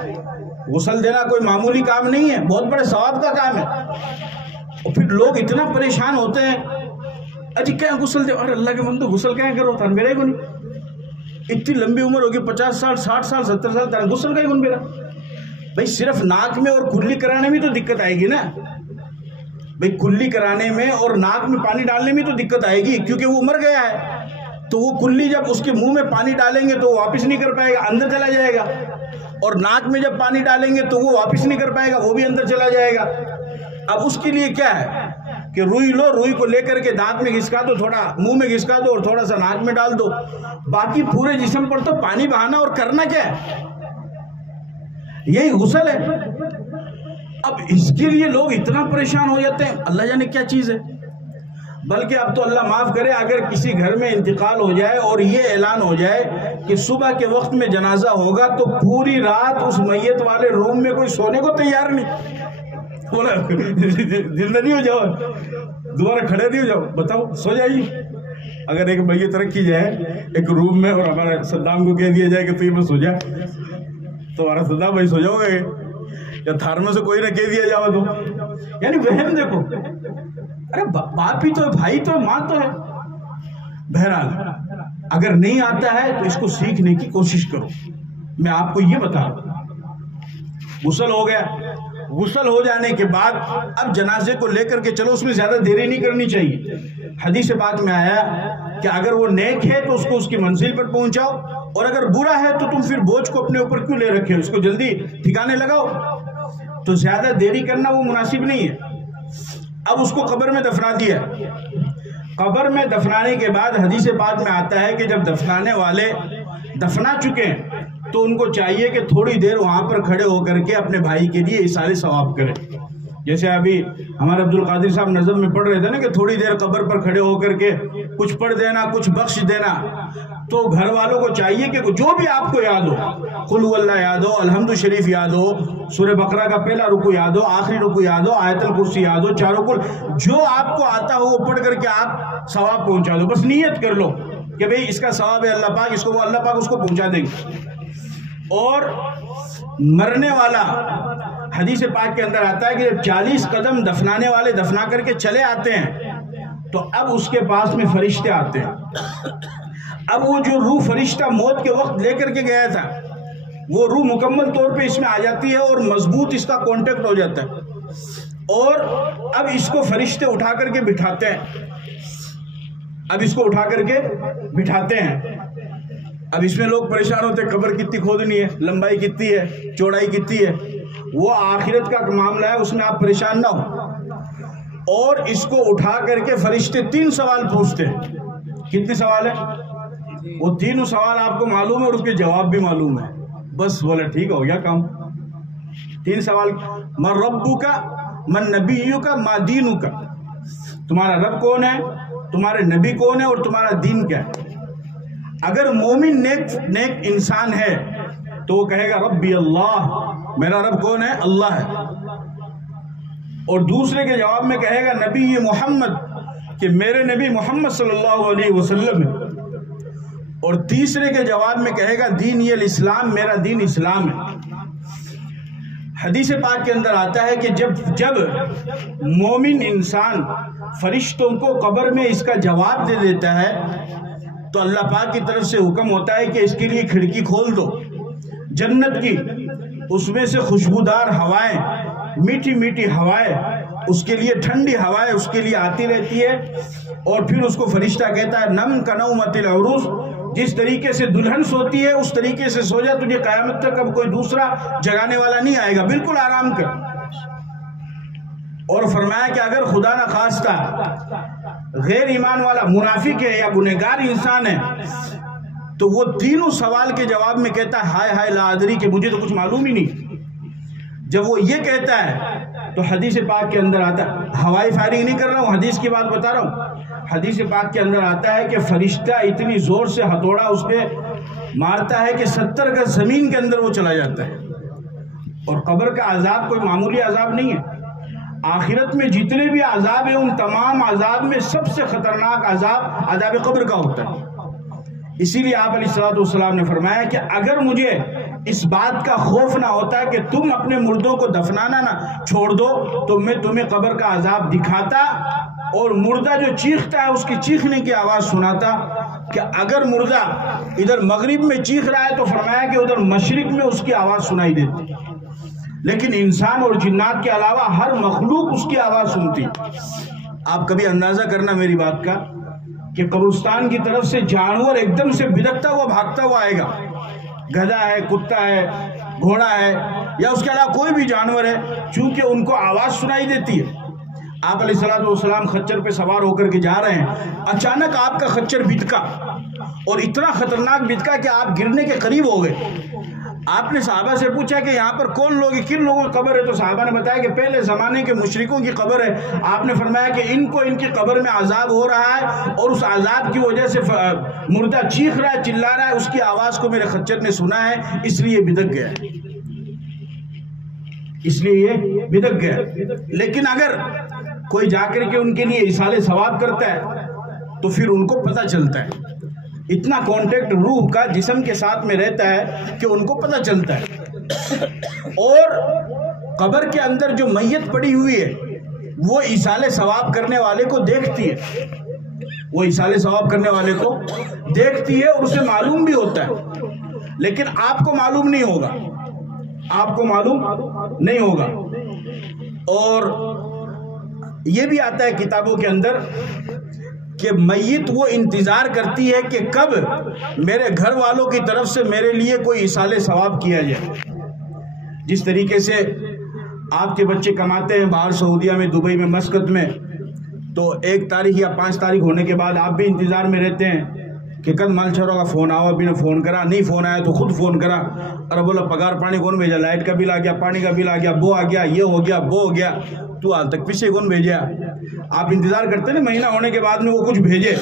غسل دینا کوئی معمولی کام نہیں ہے، بہت بڑے ثواب کا کام ہے۔ اور پھر لوگ اتنا پریشان ہوتے ہیں، اجی کیا غسل دے، اور اللہ کے بندو غسل کیا کرو تھا میرے کو نہیں، اتنی لمبی عمر ہوگی 50 سال 60 سال 70 سال تک غسل کا ہی گن میرا۔ بھائی صرف ناک میں اور کلی کرانے میں تو دقت آئے گی نا، بھائی کلی کرانے میں اور ناک میں پانی ڈالنے میں تو دقت آئے گی، کیونکہ وہ مر گیا ہے تو وہ کلی جب اس کے منہ میں پانی ڈالیں گے تو وہ واپس نہیں کر پائے گا، اندر چلا جائے گا، اور ناک میں جب پانی ڈالیں گے تو وہ واپس نہیں کر پائے گا، وہ بھی اندر چلا جائے گا۔ اب اس کے لیے کیا ہے کہ روئی لو، روئی کو لے کر کے دانت میں گھسکا دو، تھوڑا منہ میں گھسکا دو اور تھوڑا سا ناک میں ڈال دو، باقی پورے جسم پر تو پانی بہانا اور کرنا کیا ہے، یہی غسل ہے۔ اب اس کے لیے لوگ اتنا پریشان ہو جاتے ہیں، اللہ جانے کیا چیز ہے۔ بلکہ اب تو اللہ معاف کرے، اگر کسی گھر میں انتقال ہو جائے اور یہ اعلان ہو جائے کہ صبح کے وقت میں جنازہ ہوگا تو پوری رات اس میت والے روم میں کوئی سونے کو تیار نہیں، بولا زندہ نہیں ہو جاؤ، دوبارہ کھڑے نہیں ہو جاؤ، بتاؤ سو جائیے۔ اگر ایک میت رکھی جائے ایک روم میں اور ہمارے صدام کو کہہ دیا جائے کہ تو یہ میں سو جا، تو ہمارا صدام بھائی سو جاؤ گے، یا تھار میں سے کوئی نہ کہہ دیا جاؤ تو، یعنی وہم دیکھو، ارے باپ ہی تو ہے، بھائی تو ہے، ماں تو ہے۔ بہرحال اگر نہیں آتا ہے تو اس کو سیکھنے کی کوشش کرو۔ میں آپ کو یہ بتا رہا ہوں، غسل ہو گیا، غسل ہو جانے کے بعد اب جنازے کو لے کر کے چلو، اس میں زیادہ دیری نہیں کرنی چاہیے۔ حدیث پاک میں آیا کہ اگر وہ نیک ہے تو اس کو اس کی منزل پر پہنچاؤ، اور اگر برا ہے تو تم پھر بوجھ کو اپنے اوپر کیوں لے رکھے ہو، اس کو جلدی ٹھکانے لگاؤ۔ تو زیادہ دیری کرنا وہ مناسب نہیں ہے۔ اب اس کو قبر میں دفنا دیا، قبر میں دفنانے کے بعد حدیث پاک میں آتا ہے کہ جب دفنانے والے دفنا چکے ہیں تو ان کو چاہیے کہ تھوڑی دیر وہاں پر کھڑے ہو کر کے اپنے بھائی کے لیے اِیصال ثواب کریں۔ جیسے ابھی ہمارے عبد القادر صاحب نظم میں پڑھ رہے تھے نا کہ تھوڑی دیر قبر پر کھڑے ہو کر کے کچھ پڑھ دینا، کچھ بخش دینا، تو گھر والوں کو چاہیے کہ جو بھی آپ کو یاد ہو، قل هو اللہ یاد ہو، الحمد شریف یاد ہو، سورہ بقرہ کا پہلا رکوع یاد ہو، آخری رکوع یاد ہو، آیت الکرسی یاد ہو، چاروں کل جو آپ کو آتا ہو وہ پڑھ کر کے آپ ثواب پہنچا دو۔ بس نیت کر لو کہ بھئی اس کا ثواب ہے اللہ پاک، اس کو وہ اللہ پاک اس کو پہنچا دیں گے۔ اور مرنے والا حدیث پاک کے اندر آتا ہے کہ جب 40 قدم دفنانے والے دفنا کر کے چلے آتے ہیں تو اب اس کے پاس میں فرشتے آتے ہیں. اب وہ جو روح فرشتہ موت کے وقت لے کر کے گیا تھا وہ روح مکمل طور پہ اس میں آ جاتی ہے اور مضبوط اس کا کانٹیکٹ ہو جاتا ہے. اور اب اس کو فرشتے اٹھا کر کے بٹھاتے ہیں. اب اس کو اٹھا کر کے بٹھاتے ہیں. اب اس میں لوگ پریشان ہوتے ہیں قبر کتنی کھودنی ہے, لمبائی کتنی ہے, چوڑائی کتنی ہے. وہ آخرت کا معاملہ ہے, اس میں آپ پریشان نہ ہو. اور اس کو اٹھا کر کے فرشتے 3 سوال پوچھتے ہیں. کتنے سوال ہیں؟ وہ تینوں سوال آپ کو معلوم ہے اور اس کے جواب بھی معلوم ہے. بس بولے ٹھیک ہو گیا کام. 3 سوال. من ربک, من نبیک, ما دینک. تمہارا رب کون ہے, تمہارے نبی کون ہے اور تمہارا دین کیا ہے. اگر مومن نیک انسان ہے تو وہ کہے گا ربی اللہ, میرا رب کون ہے, اللہ ہے. اور دوسرے کے جواب میں کہے گا نبی محمد, کہ میرے نبی محمد صلی اللہ علیہ وسلم ہے. اور تیسرے کے جواب میں کہے گا دین یہ الاسلام, میرا دین اسلام ہے. حدیث پاک کے اندر آتا ہے کہ جب مومن انسان فرشتوں کو قبر میں اس کا جواب دے دیتا ہے تو اللہ پاک کی طرف سے حکم ہوتا ہے کہ اس کے لیے کھڑکی کھول دو جنت کی. اس میں سے خوشبودار ہوائیں, میٹھی میٹھی ہوائیں, اس کے لیے ٹھنڈی ہوائیں اس کے لیے آتی رہتی ہے. اور پھر اس کو فرشتہ کہتا ہے نم کنومت العروس, جس طریقے سے دلہن سوتی ہے اس طریقے سے سو جا, تجھے قیامت تک اب کوئی دوسرا جگانے والا نہیں آئے گا, بالکل آرام کر. اور فرمایا کہ اگر خدا نہ خواستہ غیر ایمان والا منافق ہے یا گنہگار انسان ہے تو وہ تینوں سوال کے جواب میں کہتا ہے ہائے ہائے لا ادری, کہ مجھے تو کچھ معلوم ہی نہیں. جب وہ یہ کہتا ہے تو حدیث پاک کے اندر آتا ہے, ہوائی فائرنگ نہیں کر رہا ہوں, حدیث کی بات بتا رہا ہوں. حدیث پاک کے اندر آتا ہے کہ فرشتہ اتنی زور سے ہتھوڑا اس پہ مارتا ہے کہ 70 گز زمین کے اندر وہ چلا جاتا ہے. اور قبر کا عذاب کوئی معمولی عذاب نہیں ہے. آخرت میں جتنے بھی عذاب ہیں ان تمام عذاب میں سب سے خطرناک عذاب عذاب قبر کا ہوتا ہے. اسی لیے آپ علیہ الصلوۃ والسلام نے فرمایا کہ اگر مجھے اس بات کا خوف نہ ہوتا کہ تم اپنے مردوں کو دفنانا نہ چھوڑ دو تو میں تمہیں قبر کا عذاب دکھاتا اور مردہ جو چیختا ہے اس کی چیخنے کی آواز سناتا. کہ اگر مردہ ادھر مغرب میں چیخ رہا ہے تو فرمایا کہ ادھر مشرق میں اس کی آواز سنائی دیتی. لیکن انسان اور جنات کے علاوہ ہر مخلوق اس کی آواز سنتی. آپ کبھی اندازہ کرنا میری بات کا کہ قبرستان کی طرف سے جانور ایک دم سے بھدکتا ہوا بھاگتا ہوا آئے گا, گدھا ہے, کتا ہے, گھوڑا ہے یا اس کے علاوہ کوئی بھی جانور ہے, چونکہ ان کو آواز سنائی دیتی ہے. آپ علیہ الصلوۃ والسلام خچر پہ سوار ہو کر کے جا رہے ہیں, اچانک آپ کا خچر بھٹکا اور اتنا خطرناک بھٹکا کہ آپ گرنے کے قریب ہو گئے. آپ نے صحابہ سے پوچھا کہ یہاں پر کون لوگ ہیں, کن لوگوں کی قبر ہے؟ تو صحابہ نے بتایا کہ پہلے زمانے کے مشرکوں کی قبر ہے. آپ نے فرمایا کہ ان کو ان کی قبر میں عذاب ہو رہا ہے اور اس عذاب کی وجہ سے مردہ چیخ رہا ہے, چلا رہا ہے, اس کی آواز کو میرے خچر نے سنا ہے, اس لیے بھدک گیا, اس لیے یہ بھدک گیا. لیکن اگر کوئی جا کر کے ان کے لیے ایصال ثواب کرتا ہے تو پھر ان کو پتہ چلتا ہے, اتنا کانٹیکٹ روح کا جسم کے ساتھ میں رہتا ہے کہ ان کو پتہ چلتا ہے. اور قبر کے اندر جو میت پڑی ہوئی ہے وہ ایصال ثواب کرنے والے کو دیکھتی ہے, وہ ایصال ثواب کرنے والے کو دیکھتی ہے اور اسے معلوم بھی ہوتا ہے. لیکن آپ کو معلوم نہیں ہوگا, آپ کو معلوم نہیں ہوگا. اور یہ بھی آتا ہے کتابوں کے اندر کہ میت وہ انتظار کرتی ہے کہ کب میرے گھر والوں کی طرف سے میرے لیے کوئی ایصال ثواب کیا جائے. جس طریقے سے آپ کے بچے کماتے ہیں باہر سعودیہ میں, دبئی میں, مسقط میں, تو 1 تاریخ یا 5 تاریخ ہونے کے بعد آپ بھی انتظار میں رہتے ہیں کہ کل مال چھوڑوں کا فون آؤ. ابھی نے فون کرا, نہیں فون آیا تو خود فون کرا, اور بولا پگار پانی کون بھیجا, لائٹ کا بل آ گیا, پانی کا بل آ گیا, وہ آ گیا, یہ ہو گیا, وہ ہو گیا, تو حال تک پیچھے کون بھیجا. آپ انتظار کرتے ہیں مہینہ ہونے کے بعد میں وہ کچھ بھیجے.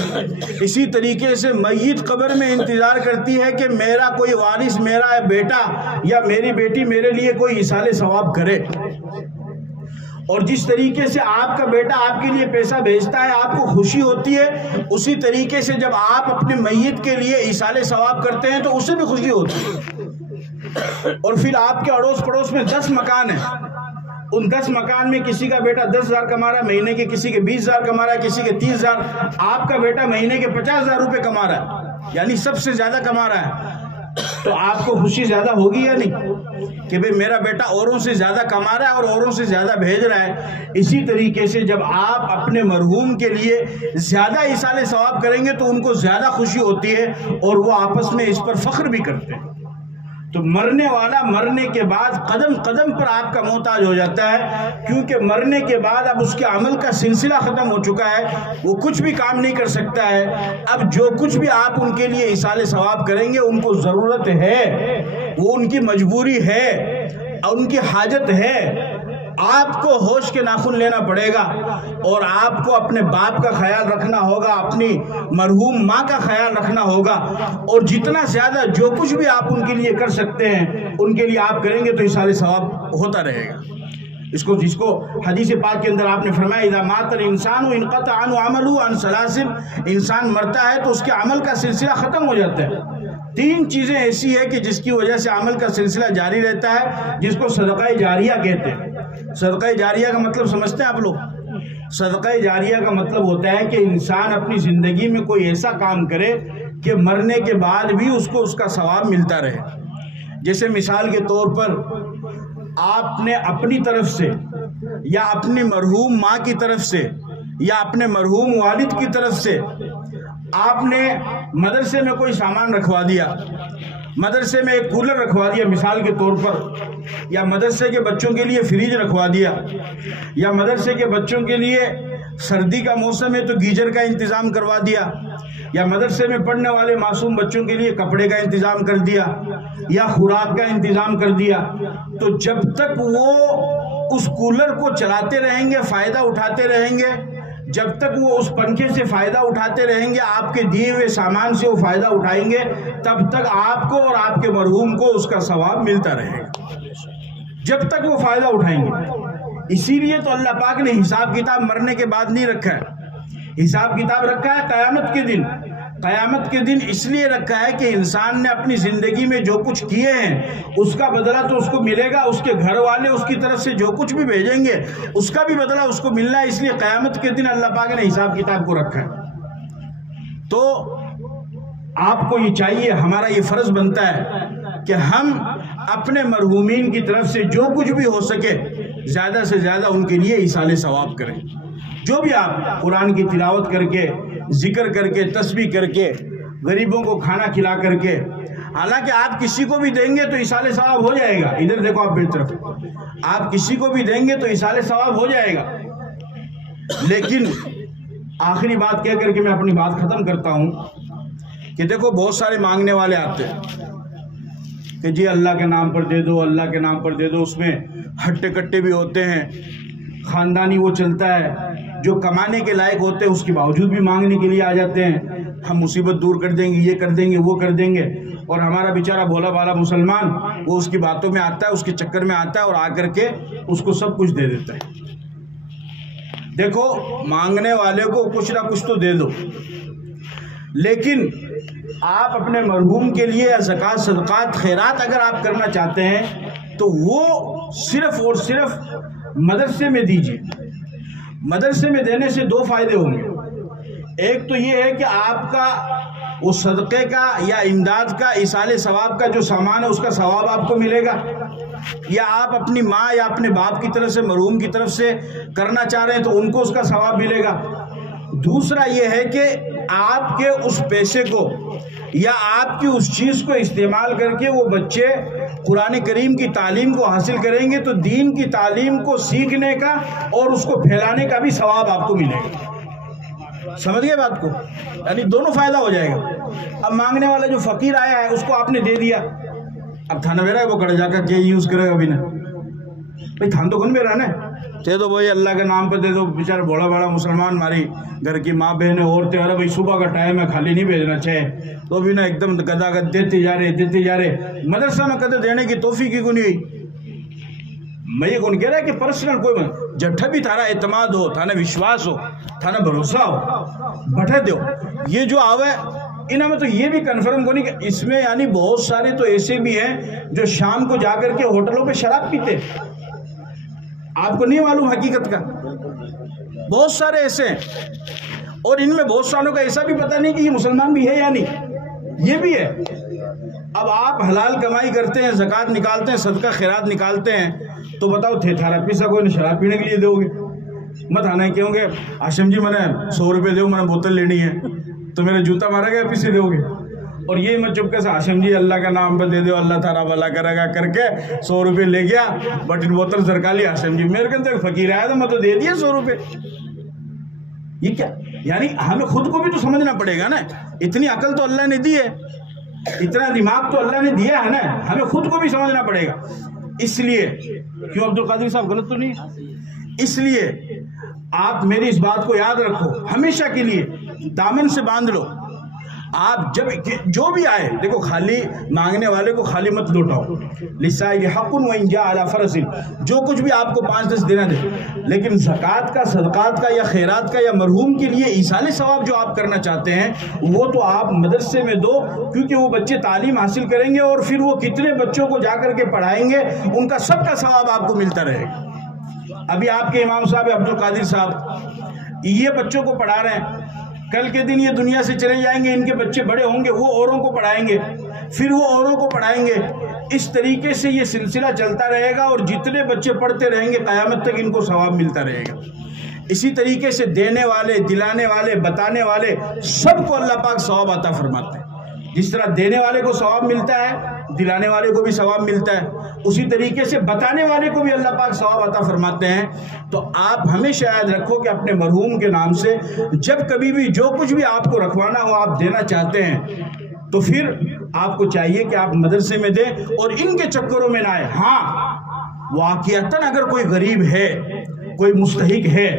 اسی طریقے سے میت قبر میں انتظار کرتی ہے کہ میرا کوئی وارث, میرا بیٹا یا میری بیٹی میرے لیے کوئی ایصال ثواب کرے. اور جس طریقے سے آپ کا بیٹا آپ کے لیے پیسہ بھیجتا ہے آپ کو خوشی ہوتی ہے, اسی طریقے سے جب آپ اپنے میت کے لیے ایصال ثواب کرتے ہیں تو اسے بھی خوشی ہوتی ہے. اور پھر آپ کے اڑوس پڑوس میں 10 مکان ہیں, ان 10 مکان میں کسی کا بیٹا 10,000 کما رہا ہے مہینے کے، کسی کے 20,000 کما رہا ہے، کسی کے 30,000، آپ کا بیٹا مہینے کے 50,000 روپے کما رہا ہے، یعنی سب سے زیادہ کما رہا ہے، تو آپ کو خوشی زیادہ ہوگی یا نہیں کہ بھئی میرا بیٹا اوروں سے زیادہ کما رہا ہے اور اوروں سے زیادہ بھیج رہا ہے۔ اسی طریقے سے جب آپ اپنے مرحوم کے لیے زیادہ ایصال ثواب کریں گے تو ان کو زیادہ خوشی ہوتی ہے اور وہ آپس میں اس پر فخر بھی کرتے ہیں۔ تو مرنے والا مرنے کے بعد قدم قدم پر آپ کا محتاج ہو جاتا ہے، کیونکہ مرنے کے بعد اب اس کے عمل کا سلسلہ ختم ہو چکا ہے، وہ کچھ بھی کام نہیں کر سکتا ہے۔ اب جو کچھ بھی آپ ان کے لیے ایصال ثواب کریں گے ان کو ضرورت ہے، وہ ان کی مجبوری ہے اور ان کی حاجت ہے۔ آپ کو ہوش کے ناخن لینا پڑے گا اور آپ کو اپنے باپ کا خیال رکھنا ہوگا، اپنی مرحوم ماں کا خیال رکھنا ہوگا، اور جتنا زیادہ جو کچھ بھی آپ ان کے لیے کر سکتے ہیں ان کے لیے آپ کریں گے تو ایصال ثواب ہوتا رہے گا۔ جس کو حدیث پاک کے اندر آپ نے فرمایا اذا مات الانسان انقطع عنه عمله عن ثلاث، انسان مرتا ہے تو اس کے عمل کا سلسلہ ختم ہو جاتا ہے۔ 3 چیزیں ایسی ہے کہ جس کی وجہ سے عمل کا سلسلہ جاری رہتا ہے، جس کو صدقہ جاریہ کہتے ہیں۔ صدقہ جاریہ کا مطلب سمجھتے ہیں آپ لوگ؟ صدقہ جاریہ کا مطلب ہوتا ہے کہ انسان اپنی زندگی میں کوئی ایسا کام کرے کہ مرنے کے بعد بھی اس کو اس کا ثواب ملتا رہے۔ جیسے مثال کے طور پر آپ نے اپنی طرف سے یا اپنی مرحوم ماں کی طرف سے یا اپنے مرحوم والد کی طرف سے آپ نے مدرسے میں کوئی سامان رکھوا دیا، مدرسے میں ایک کولر رکھوا دیا مثال کے طور پر، یا مدرسے کے بچوں کے لیے فریج رکھوا دیا، یا مدرسے کے بچوں کے لیے سردی کا موسم ہے تو گیزر کا انتظام کروا دیا، یا مدرسے میں پڑھنے والے معصوم بچوں کے لیے کپڑے کا انتظام کر دیا یا خوراک کا انتظام کر دیا، تو جب تک وہ اس کولر کو چلاتے رہیں گے، فائدہ اٹھاتے رہیں گے، جب تک وہ اس پنکھے سے فائدہ اٹھاتے رہیں گے، آپ کے دیے ہوئے سامان سے وہ فائدہ اٹھائیں گے، تب تک آپ کو اور آپ کے مرحوم کو اس کا ثواب ملتا رہے گا، جب تک وہ فائدہ اٹھائیں گے۔ اسی لیے تو اللہ پاک نے حساب کتاب مرنے کے بعد نہیں رکھا ہے، حساب کتاب رکھا ہے قیامت کے دن۔ قیامت کے دن اس لیے رکھا ہے کہ انسان نے اپنی زندگی میں جو کچھ کیے ہیں اس کا بدلہ تو اس کو ملے گا، اس کے گھر والے اس کی طرف سے جو کچھ بھی بھیجیں گے اس کا بھی بدلہ اس کو ملنا ہے، اس لیے قیامت کے دن اللہ پاک نے حساب کتاب کو رکھا ہے۔ تو آپ کو یہ چاہیے، ہمارا یہ فرض بنتا ہے کہ ہم اپنے مرحومین کی طرف سے جو کچھ بھی ہو سکے زیادہ سے زیادہ ان کے لیے ایصال ثواب کریں۔ جو بھی آپ قرآن کی تلاوت کر کے، ذکر کر کے، تسبیح کر کے، غریبوں کو کھانا کھلا کر کے، حالانکہ آپ کسی کو بھی دیں گے تو ایصال ثواب ہو جائے گا۔ ادھر دیکھو آپ میری طرف، آپ کسی کو بھی دیں گے تو ایصال ثواب ہو جائے گا، لیکن آخری بات کہہ کر کے میں اپنی بات ختم کرتا ہوں کہ دیکھو بہت سارے مانگنے والے آتے ہیں کہ جی اللہ کے نام پر دے دو، اللہ کے نام پر دے دو، اس میں ہٹے کٹے بھی ہوتے ہیں، خاندانی وہ چلتا ہے، جو کمانے کے لائق ہوتے ہیں اس کے باوجود بھی مانگنے کے لیے آ جاتے ہیں، ہم مصیبت دور کر دیں گے، یہ کر دیں گے، وہ کر دیں گے، اور ہمارا بیچارہ بھولا بھالا مسلمان وہ اس کی باتوں میں آتا ہے، اس کے چکر میں آتا ہے اور آ کر کے اس کو سب کچھ دے دیتا ہے۔ دیکھو مانگنے والے کو کچھ نہ کچھ تو دے دو، لیکن آپ اپنے مرحوم کے لیے زکوٰۃ، صدقات، خیرات اگر آپ کرنا چاہتے ہیں تو وہ صرف اور صرف مدرسے میں دیجیے۔ مدرسے میں دینے سے 2 فائدے ہوں گے۔ ایک تو یہ ہے کہ آپ کا وہ صدقے کا یا امداد کا، ایصال ثواب کا جو سامان ہے اس کا ثواب آپ کو ملے گا، یا آپ اپنی ماں یا اپنے باپ کی طرف سے، مرحوم کی طرف سے کرنا چاہ رہے ہیں تو ان کو اس کا ثواب ملے گا۔ دوسرا یہ ہے کہ آپ کے اس پیسے کو یا آپ کی اس چیز کو استعمال کر کے وہ بچے قرآن کریم کی تعلیم کو حاصل کریں گے تو دین کی تعلیم کو سیکھنے کا اور اس کو پھیلانے کا بھی ثواب آپ کو ملے گا۔ سمجھ گئے بات کو؟ یعنی دونوں فائدہ ہو جائے گا۔ اب مانگنے والا جو فقیر آیا ہے اس کو آپ نے دے دیا، اب تھانہ بیرا ہے وہ کڑ جا کر یہ یوز کرے گا بھی نا، بھائی تھان تو کون بھی رہنا ہے، دے دو بھائی اللہ کے نام پہ دے دو، بیچارہ بڑا بڑا مسلمان ہماری گھر کی ماں بہنیں عورتیں، ارے بھائی صبح کا ٹائم ہے خالی نہیں بھیجنا چاہے، تو بھی نا ایک دم گدا گد دیتے جا رہے، مدرسہ میں کدے دینے کی توفیق کی کونی ہوئی۔ میں یہ کون کہہ رہا ہے کہ پرسنل کوئی جٹھا بھی تھارا اعتماد ہو، تھانا وشواس ہو، تھانا بھروسہ ہو، بٹھے دو۔ یہ جو آوے انہوں میں تو یہ بھی کنفرم کو نہیں کہ اس میں یعنی بہت سارے تو ایسے بھی ہیں جو شام کو جا کر کے ہوٹلوں پہ شراب پیتے۔ آپ کو نہیں معلوم حقیقت کا؟ بہت سارے ایسے ہیں، اور ان میں بہت ساروں کا ایسا بھی پتہ نہیں کہ یہ مسلمان بھی ہے یا نہیں، یہ بھی ہے۔ اب آپ حلال کمائی کرتے ہیں، زکوٰۃ نکالتے ہیں، صدقہ خیرات نکالتے ہیں، تو بتاؤ تھے تھارا پیسہ کوئی شراب پینے کے لیے دو گے؟ مت آنا ہے کیوں گے ہاشم جی میں نے 100 روپے دو، میں نے بوتل لینی ہے، تو میرا جوتا مارا گیا پیسے دو گے؟ اور یہ میں چپکے سے ہاشم جی اللہ کا نام پہ دے دو، اللہ تعالیٰ بھلا کرے گا کر کے 100 روپے لے گیا، بٹ بوتل سرکا لی ہاشم جی، میرے کے اندر فقیر آیا تھا میں تو دے دیا 100 روپے۔ یہ کیا؟ یعنی ہمیں خود کو بھی تو سمجھنا پڑے گا نا، اتنی عقل تو اللہ نے دی ہے، اتنا دماغ تو اللہ نے دیا ہے نا، ہمیں خود کو بھی سمجھنا پڑے گا۔ اس لیے کیوں عبد القادر صاحب غلط تو نہیں ہے؟ اس لیے آپ میری اس بات کو یاد رکھو، ہمیشہ کے لیے دامن سے باندھ لو۔ آپ جب جو بھی آئے، دیکھو خالی مانگنے والے کو خالی مت لوٹاؤ، للسائل حق وإن جاء على فرس، جو کچھ بھی آپ کو 5-10 دینا دے، لیکن زکوٰۃ کا، صدقات کا یا خیرات کا یا مرحوم کے لیے ایصال ثواب جو آپ کرنا چاہتے ہیں وہ تو آپ مدرسے میں دو، کیونکہ وہ بچے تعلیم حاصل کریں گے اور پھر وہ کتنے بچوں کو جا کر کے پڑھائیں گے، ان کا سب کا ثواب آپ کو ملتا رہے گا۔ ابھی آپ کے امام صاحب عبد القادر صاحب یہ بچوں کو پڑھا رہے ہیں، کل کے دن یہ دنیا سے چلے جائیں گے، ان کے بچے بڑے ہوں گے، وہ اوروں کو پڑھائیں گے، پھر وہ اوروں کو پڑھائیں گے، اس طریقے سے یہ سلسلہ چلتا رہے گا، اور جتنے بچے پڑھتے رہیں گے قیامت تک ان کو ثواب ملتا رہے گا۔ اسی طریقے سے دینے والے، دلانے والے، بتانے والے سب کو اللہ پاک ثواب عطا فرماتے ہیں۔ جس طرح دینے والے کو ثواب ملتا ہے، دلانے والے کو بھی ثواب ملتا ہے، اسی طریقے سے بتانے والے کو بھی اللہ پاک ثواب عطا فرماتے ہیں۔ تو آپ ہمیشہ یاد رکھو کہ اپنے مرحوم کے نام سے جب کبھی بھی جو کچھ بھی آپ کو رکھوانا ہو، آپ دینا چاہتے ہیں، تو پھر آپ کو چاہیے کہ آپ مدرسے میں دیں اور ان کے چکروں میں نہ آئے۔ ہاں واقعتاً اگر کوئی غریب ہے، کوئی مستحق ہے،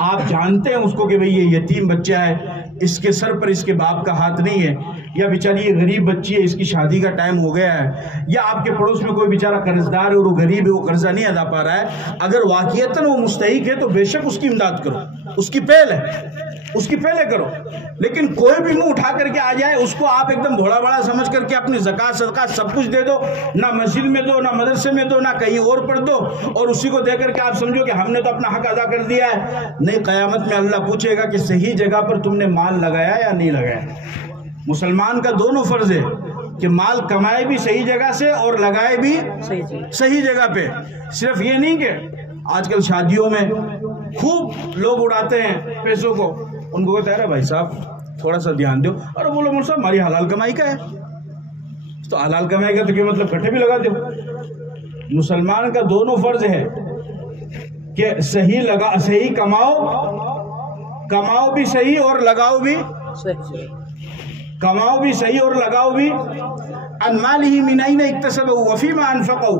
آپ جانتے ہیں اس کو کہ بھئی یہ یتیم بچہ ہے، اس کے سر پر اس کے باپ کا ہاتھ نہیں ہے، یا بیچاری یہ غریب بچی ہے، اس کی شادی کا ٹائم ہو گیا ہے، یا آپ کے پڑوس میں کوئی بیچارہ قرض دار ہے اور وہ غریب ہے، وہ قرضہ نہیں ادا پا رہا ہے، اگر واقعتاً وہ مستحق ہے تو بے شک اس کی امداد کرو، اس کی پہل ہے، اس کی پہلے کرو۔ لیکن کوئی بھی منہ اٹھا کر کے آ جائے، اس کو آپ ایک دم بھولا بڑا سمجھ کر کے اپنی زکوٰۃ صدقات سب کچھ دے دو، نہ مسجد میں دو، نہ مدرسے میں دو، نہ کہیں اور پر دو، اور اسی کو دے کر کے آپ سمجھو کہ ہم نے تو اپنا حق ادا کر دیا ہے۔ نہیں، قیامت میں اللہ پوچھے گا کہ صحیح جگہ پر تم نے مال لگایا یا نہیں لگایا۔ مسلمان کا دونوں فرض ہے کہ مال کمائے بھی صحیح جگہ سے اور لگائے بھی صحیح جگہ پہ۔ صرف یہ نہیں کہ آج کل شادیوں میں خوب لوگ اڑاتے ہیں پیسوں کو، ان کو کہتا ہے بھائی صاحب تھوڑا سا دھیان دو، اور بولو مول صاحب ہماری حلال کمائی کا ہے، تو حلال کمائی کا تو کیا مطلب کٹھے بھی لگا دو۔ مسلمان کا دونوں فرض ہے کہ صحیح کماؤ بھی صحیح اور لگاؤ بھی صحیح، کماؤ بھی صحیح اور لگاؤ بھی۔ ان مالہ من این اکتسبہ وفیما انفقہ،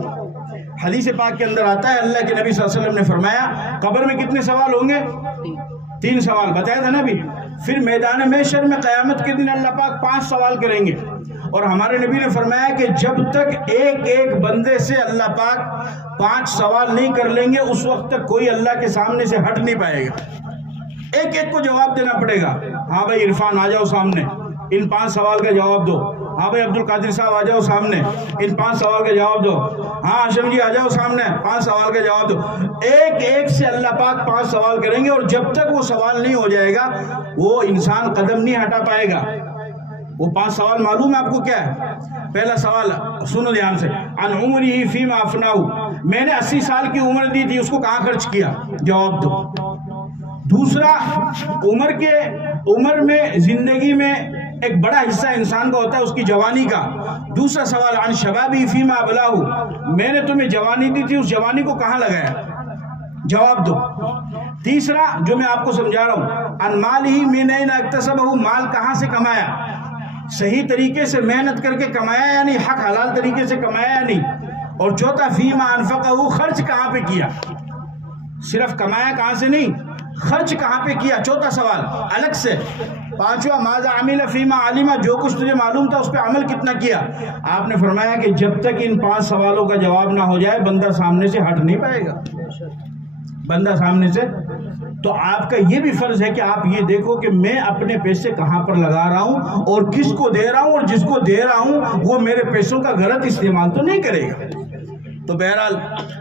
حدیث پاک کے اندر آتا ہے، اللہ کے نبی صلی اللہ علیہ وسلم نے فرمایا قبر میں کتنے سوال ہوں گے؟ 3 سوال بتایا تھا نا ابھی۔ پھر میدان محشر میں قیامت کے دن اللہ پاک 5 سوال کریں گے، اور ہمارے نبی نے فرمایا کہ جب تک ایک ایک بندے سے اللہ پاک 5 سوال نہیں کر لیں گے، اس وقت تک کوئی اللہ کے سامنے سے ہٹ نہیں پائے گا، ایک ایک کو جواب دینا پڑے گا۔ ہاں بھائی عرفان آ جاؤ سامنے، ان 5 سوال کا جواب دو۔ ہاں بھائی عبد القادر صاحب آ جاؤ سامنے، ان 5 سوال کا جواب دو۔ ہاں ہاشم جی آ جاؤ سامنے، 5 سوال کا جواب دو۔ ایک ایک سے اللہ پاک 5 سوال کریں گے، اور جب تک وہ سوال نہیں ہو جائے گا وہ انسان قدم نہیں ہٹا پائے گا۔ وہ 5 سوال معلوم ہے آپ کو کیا ہے؟ پہلا سوال سنو دھیان سے، ان عمرہ فیما افناہ، میں نے 80 سال کی عمر دی تھی، اس کو کہاں خرچ کیا؟ جواب دو۔ دوسرا، عمر میں زندگی میں ایک بڑا حصہ انسان کا ہوتا ہے اس کی جوانی کا۔ دوسرا سوال، عن شبابی فیما ابلاہ، میں نے تمہیں جوانی دی تھی، اس جوانی کو کہاں لگایا؟ جواب دو۔ تیسرا جو میں آپ کو سمجھا رہا ہوں، ان مالہ من این اکتسبہ، مال کہاں سے کمایا؟ صحیح طریقے سے محنت کر کے کمایا یا نہیں؟ حق حلال طریقے سے کمایا یا نہیں؟ اور چوتھا، فیما انفقہ، خرچ کہاں پہ کیا؟ صرف کمایا کہاں سے نہیں، خرچ کہاں پہ کیا؟ چوتھا سوال الگ سے۔ پانچواں، ماذا عمل فیما علم، جو کچھ تجھے معلوم تھا اس پہ عمل کتنا کیا؟ آپ نے فرمایا کہ جب تک ان 5 سوالوں کا جواب نہ ہو جائے بندہ سامنے سے ہٹ نہیں پائے گا، بندہ سامنے سے۔ تو آپ کا یہ بھی فرض ہے کہ آپ یہ دیکھو کہ میں اپنے پیسے کہاں پر لگا رہا ہوں اور کس کو دے رہا ہوں، اور جس کو دے رہا ہوں وہ میرے پیسوں کا غلط استعمال تو نہیں کرے گا۔ تو بہرحال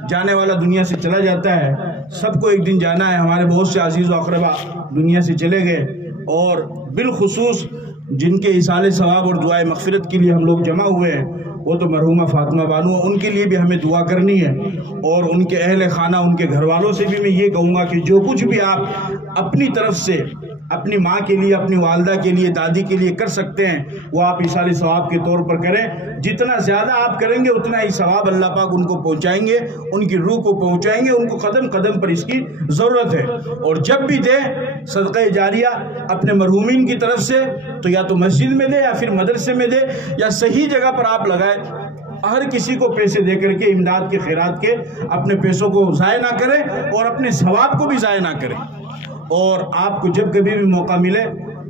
جانے والا دنیا سے چلا جاتا ہے، سب کو ایک دن جانا ہے۔ ہمارے بہت سے عزیز و اقربا دنیا سے چلے گئے، اور بالخصوص جن کے ایصال ثواب اور دعائے مغفرت کے لیے ہم لوگ جمع ہوئے ہیں وہ تو مرحومہ فاطمہ بانو، ان کے لیے بھی ہمیں دعا کرنی ہے، اور ان کے اہل خانہ، ان کے گھر والوں سے بھی میں یہ کہوں گا کہ جو کچھ بھی آپ اپنی طرف سے اپنی ماں کے لیے، اپنی والدہ کے لیے، دادی کے لیے کر سکتے ہیں وہ آپ ایصال ثواب کے طور پر کریں۔ جتنا زیادہ آپ کریں گے اتنا ہی ثواب اللہ پاک ان کو پہنچائیں گے، ان کی روح کو پہنچائیں گے، ان کو قدم قدم پر اس کی ضرورت ہے۔ اور جب بھی دیں صدقہ جاریہ اپنے مرحومین کی طرف سے، تو یا تو مسجد میں دے یا پھر مدرسے میں دے یا صحیح جگہ پر آپ لگائیں۔ ہر کسی کو پیسے دے کر کے، امداد کے، خیرات کے، اپنے پیسوں کو ضائع نہ کریں اور اپنے ثواب کو بھی ضائع نہ کریں۔ اور آپ کو جب کبھی بھی موقع ملے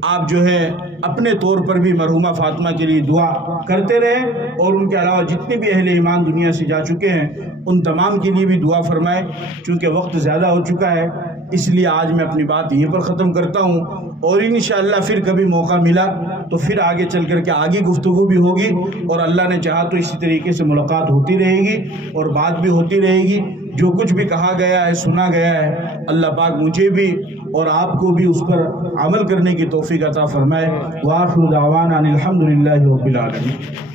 آپ جو ہے اپنے طور پر بھی مرحومہ فاطمہ کے لیے دعا کرتے رہیں، اور ان کے علاوہ جتنے بھی اہل ایمان دنیا سے جا چکے ہیں ان تمام کے لیے بھی دعا فرمائیں۔ چونکہ وقت زیادہ ہو چکا ہے اس لیے آج میں اپنی بات یہیں پر ختم کرتا ہوں، اور انشاءاللہ پھر کبھی موقع ملا تو پھر آگے چل کر کے آگے گفتگو بھی ہوگی، اور اللہ نے چاہا تو اسی طریقے سے ملاقات ہوتی رہے گی اور بات بھی ہوتی رہے گی۔ جو کچھ بھی کہا گیا ہے، سنا گیا ہے، اللہ پاک مجھے بھی اور آپ کو بھی اس پر عمل کرنے کی توفیق عطا فرمائے۔ وآخر دعوانا ان الحمدللہ رب العالمین۔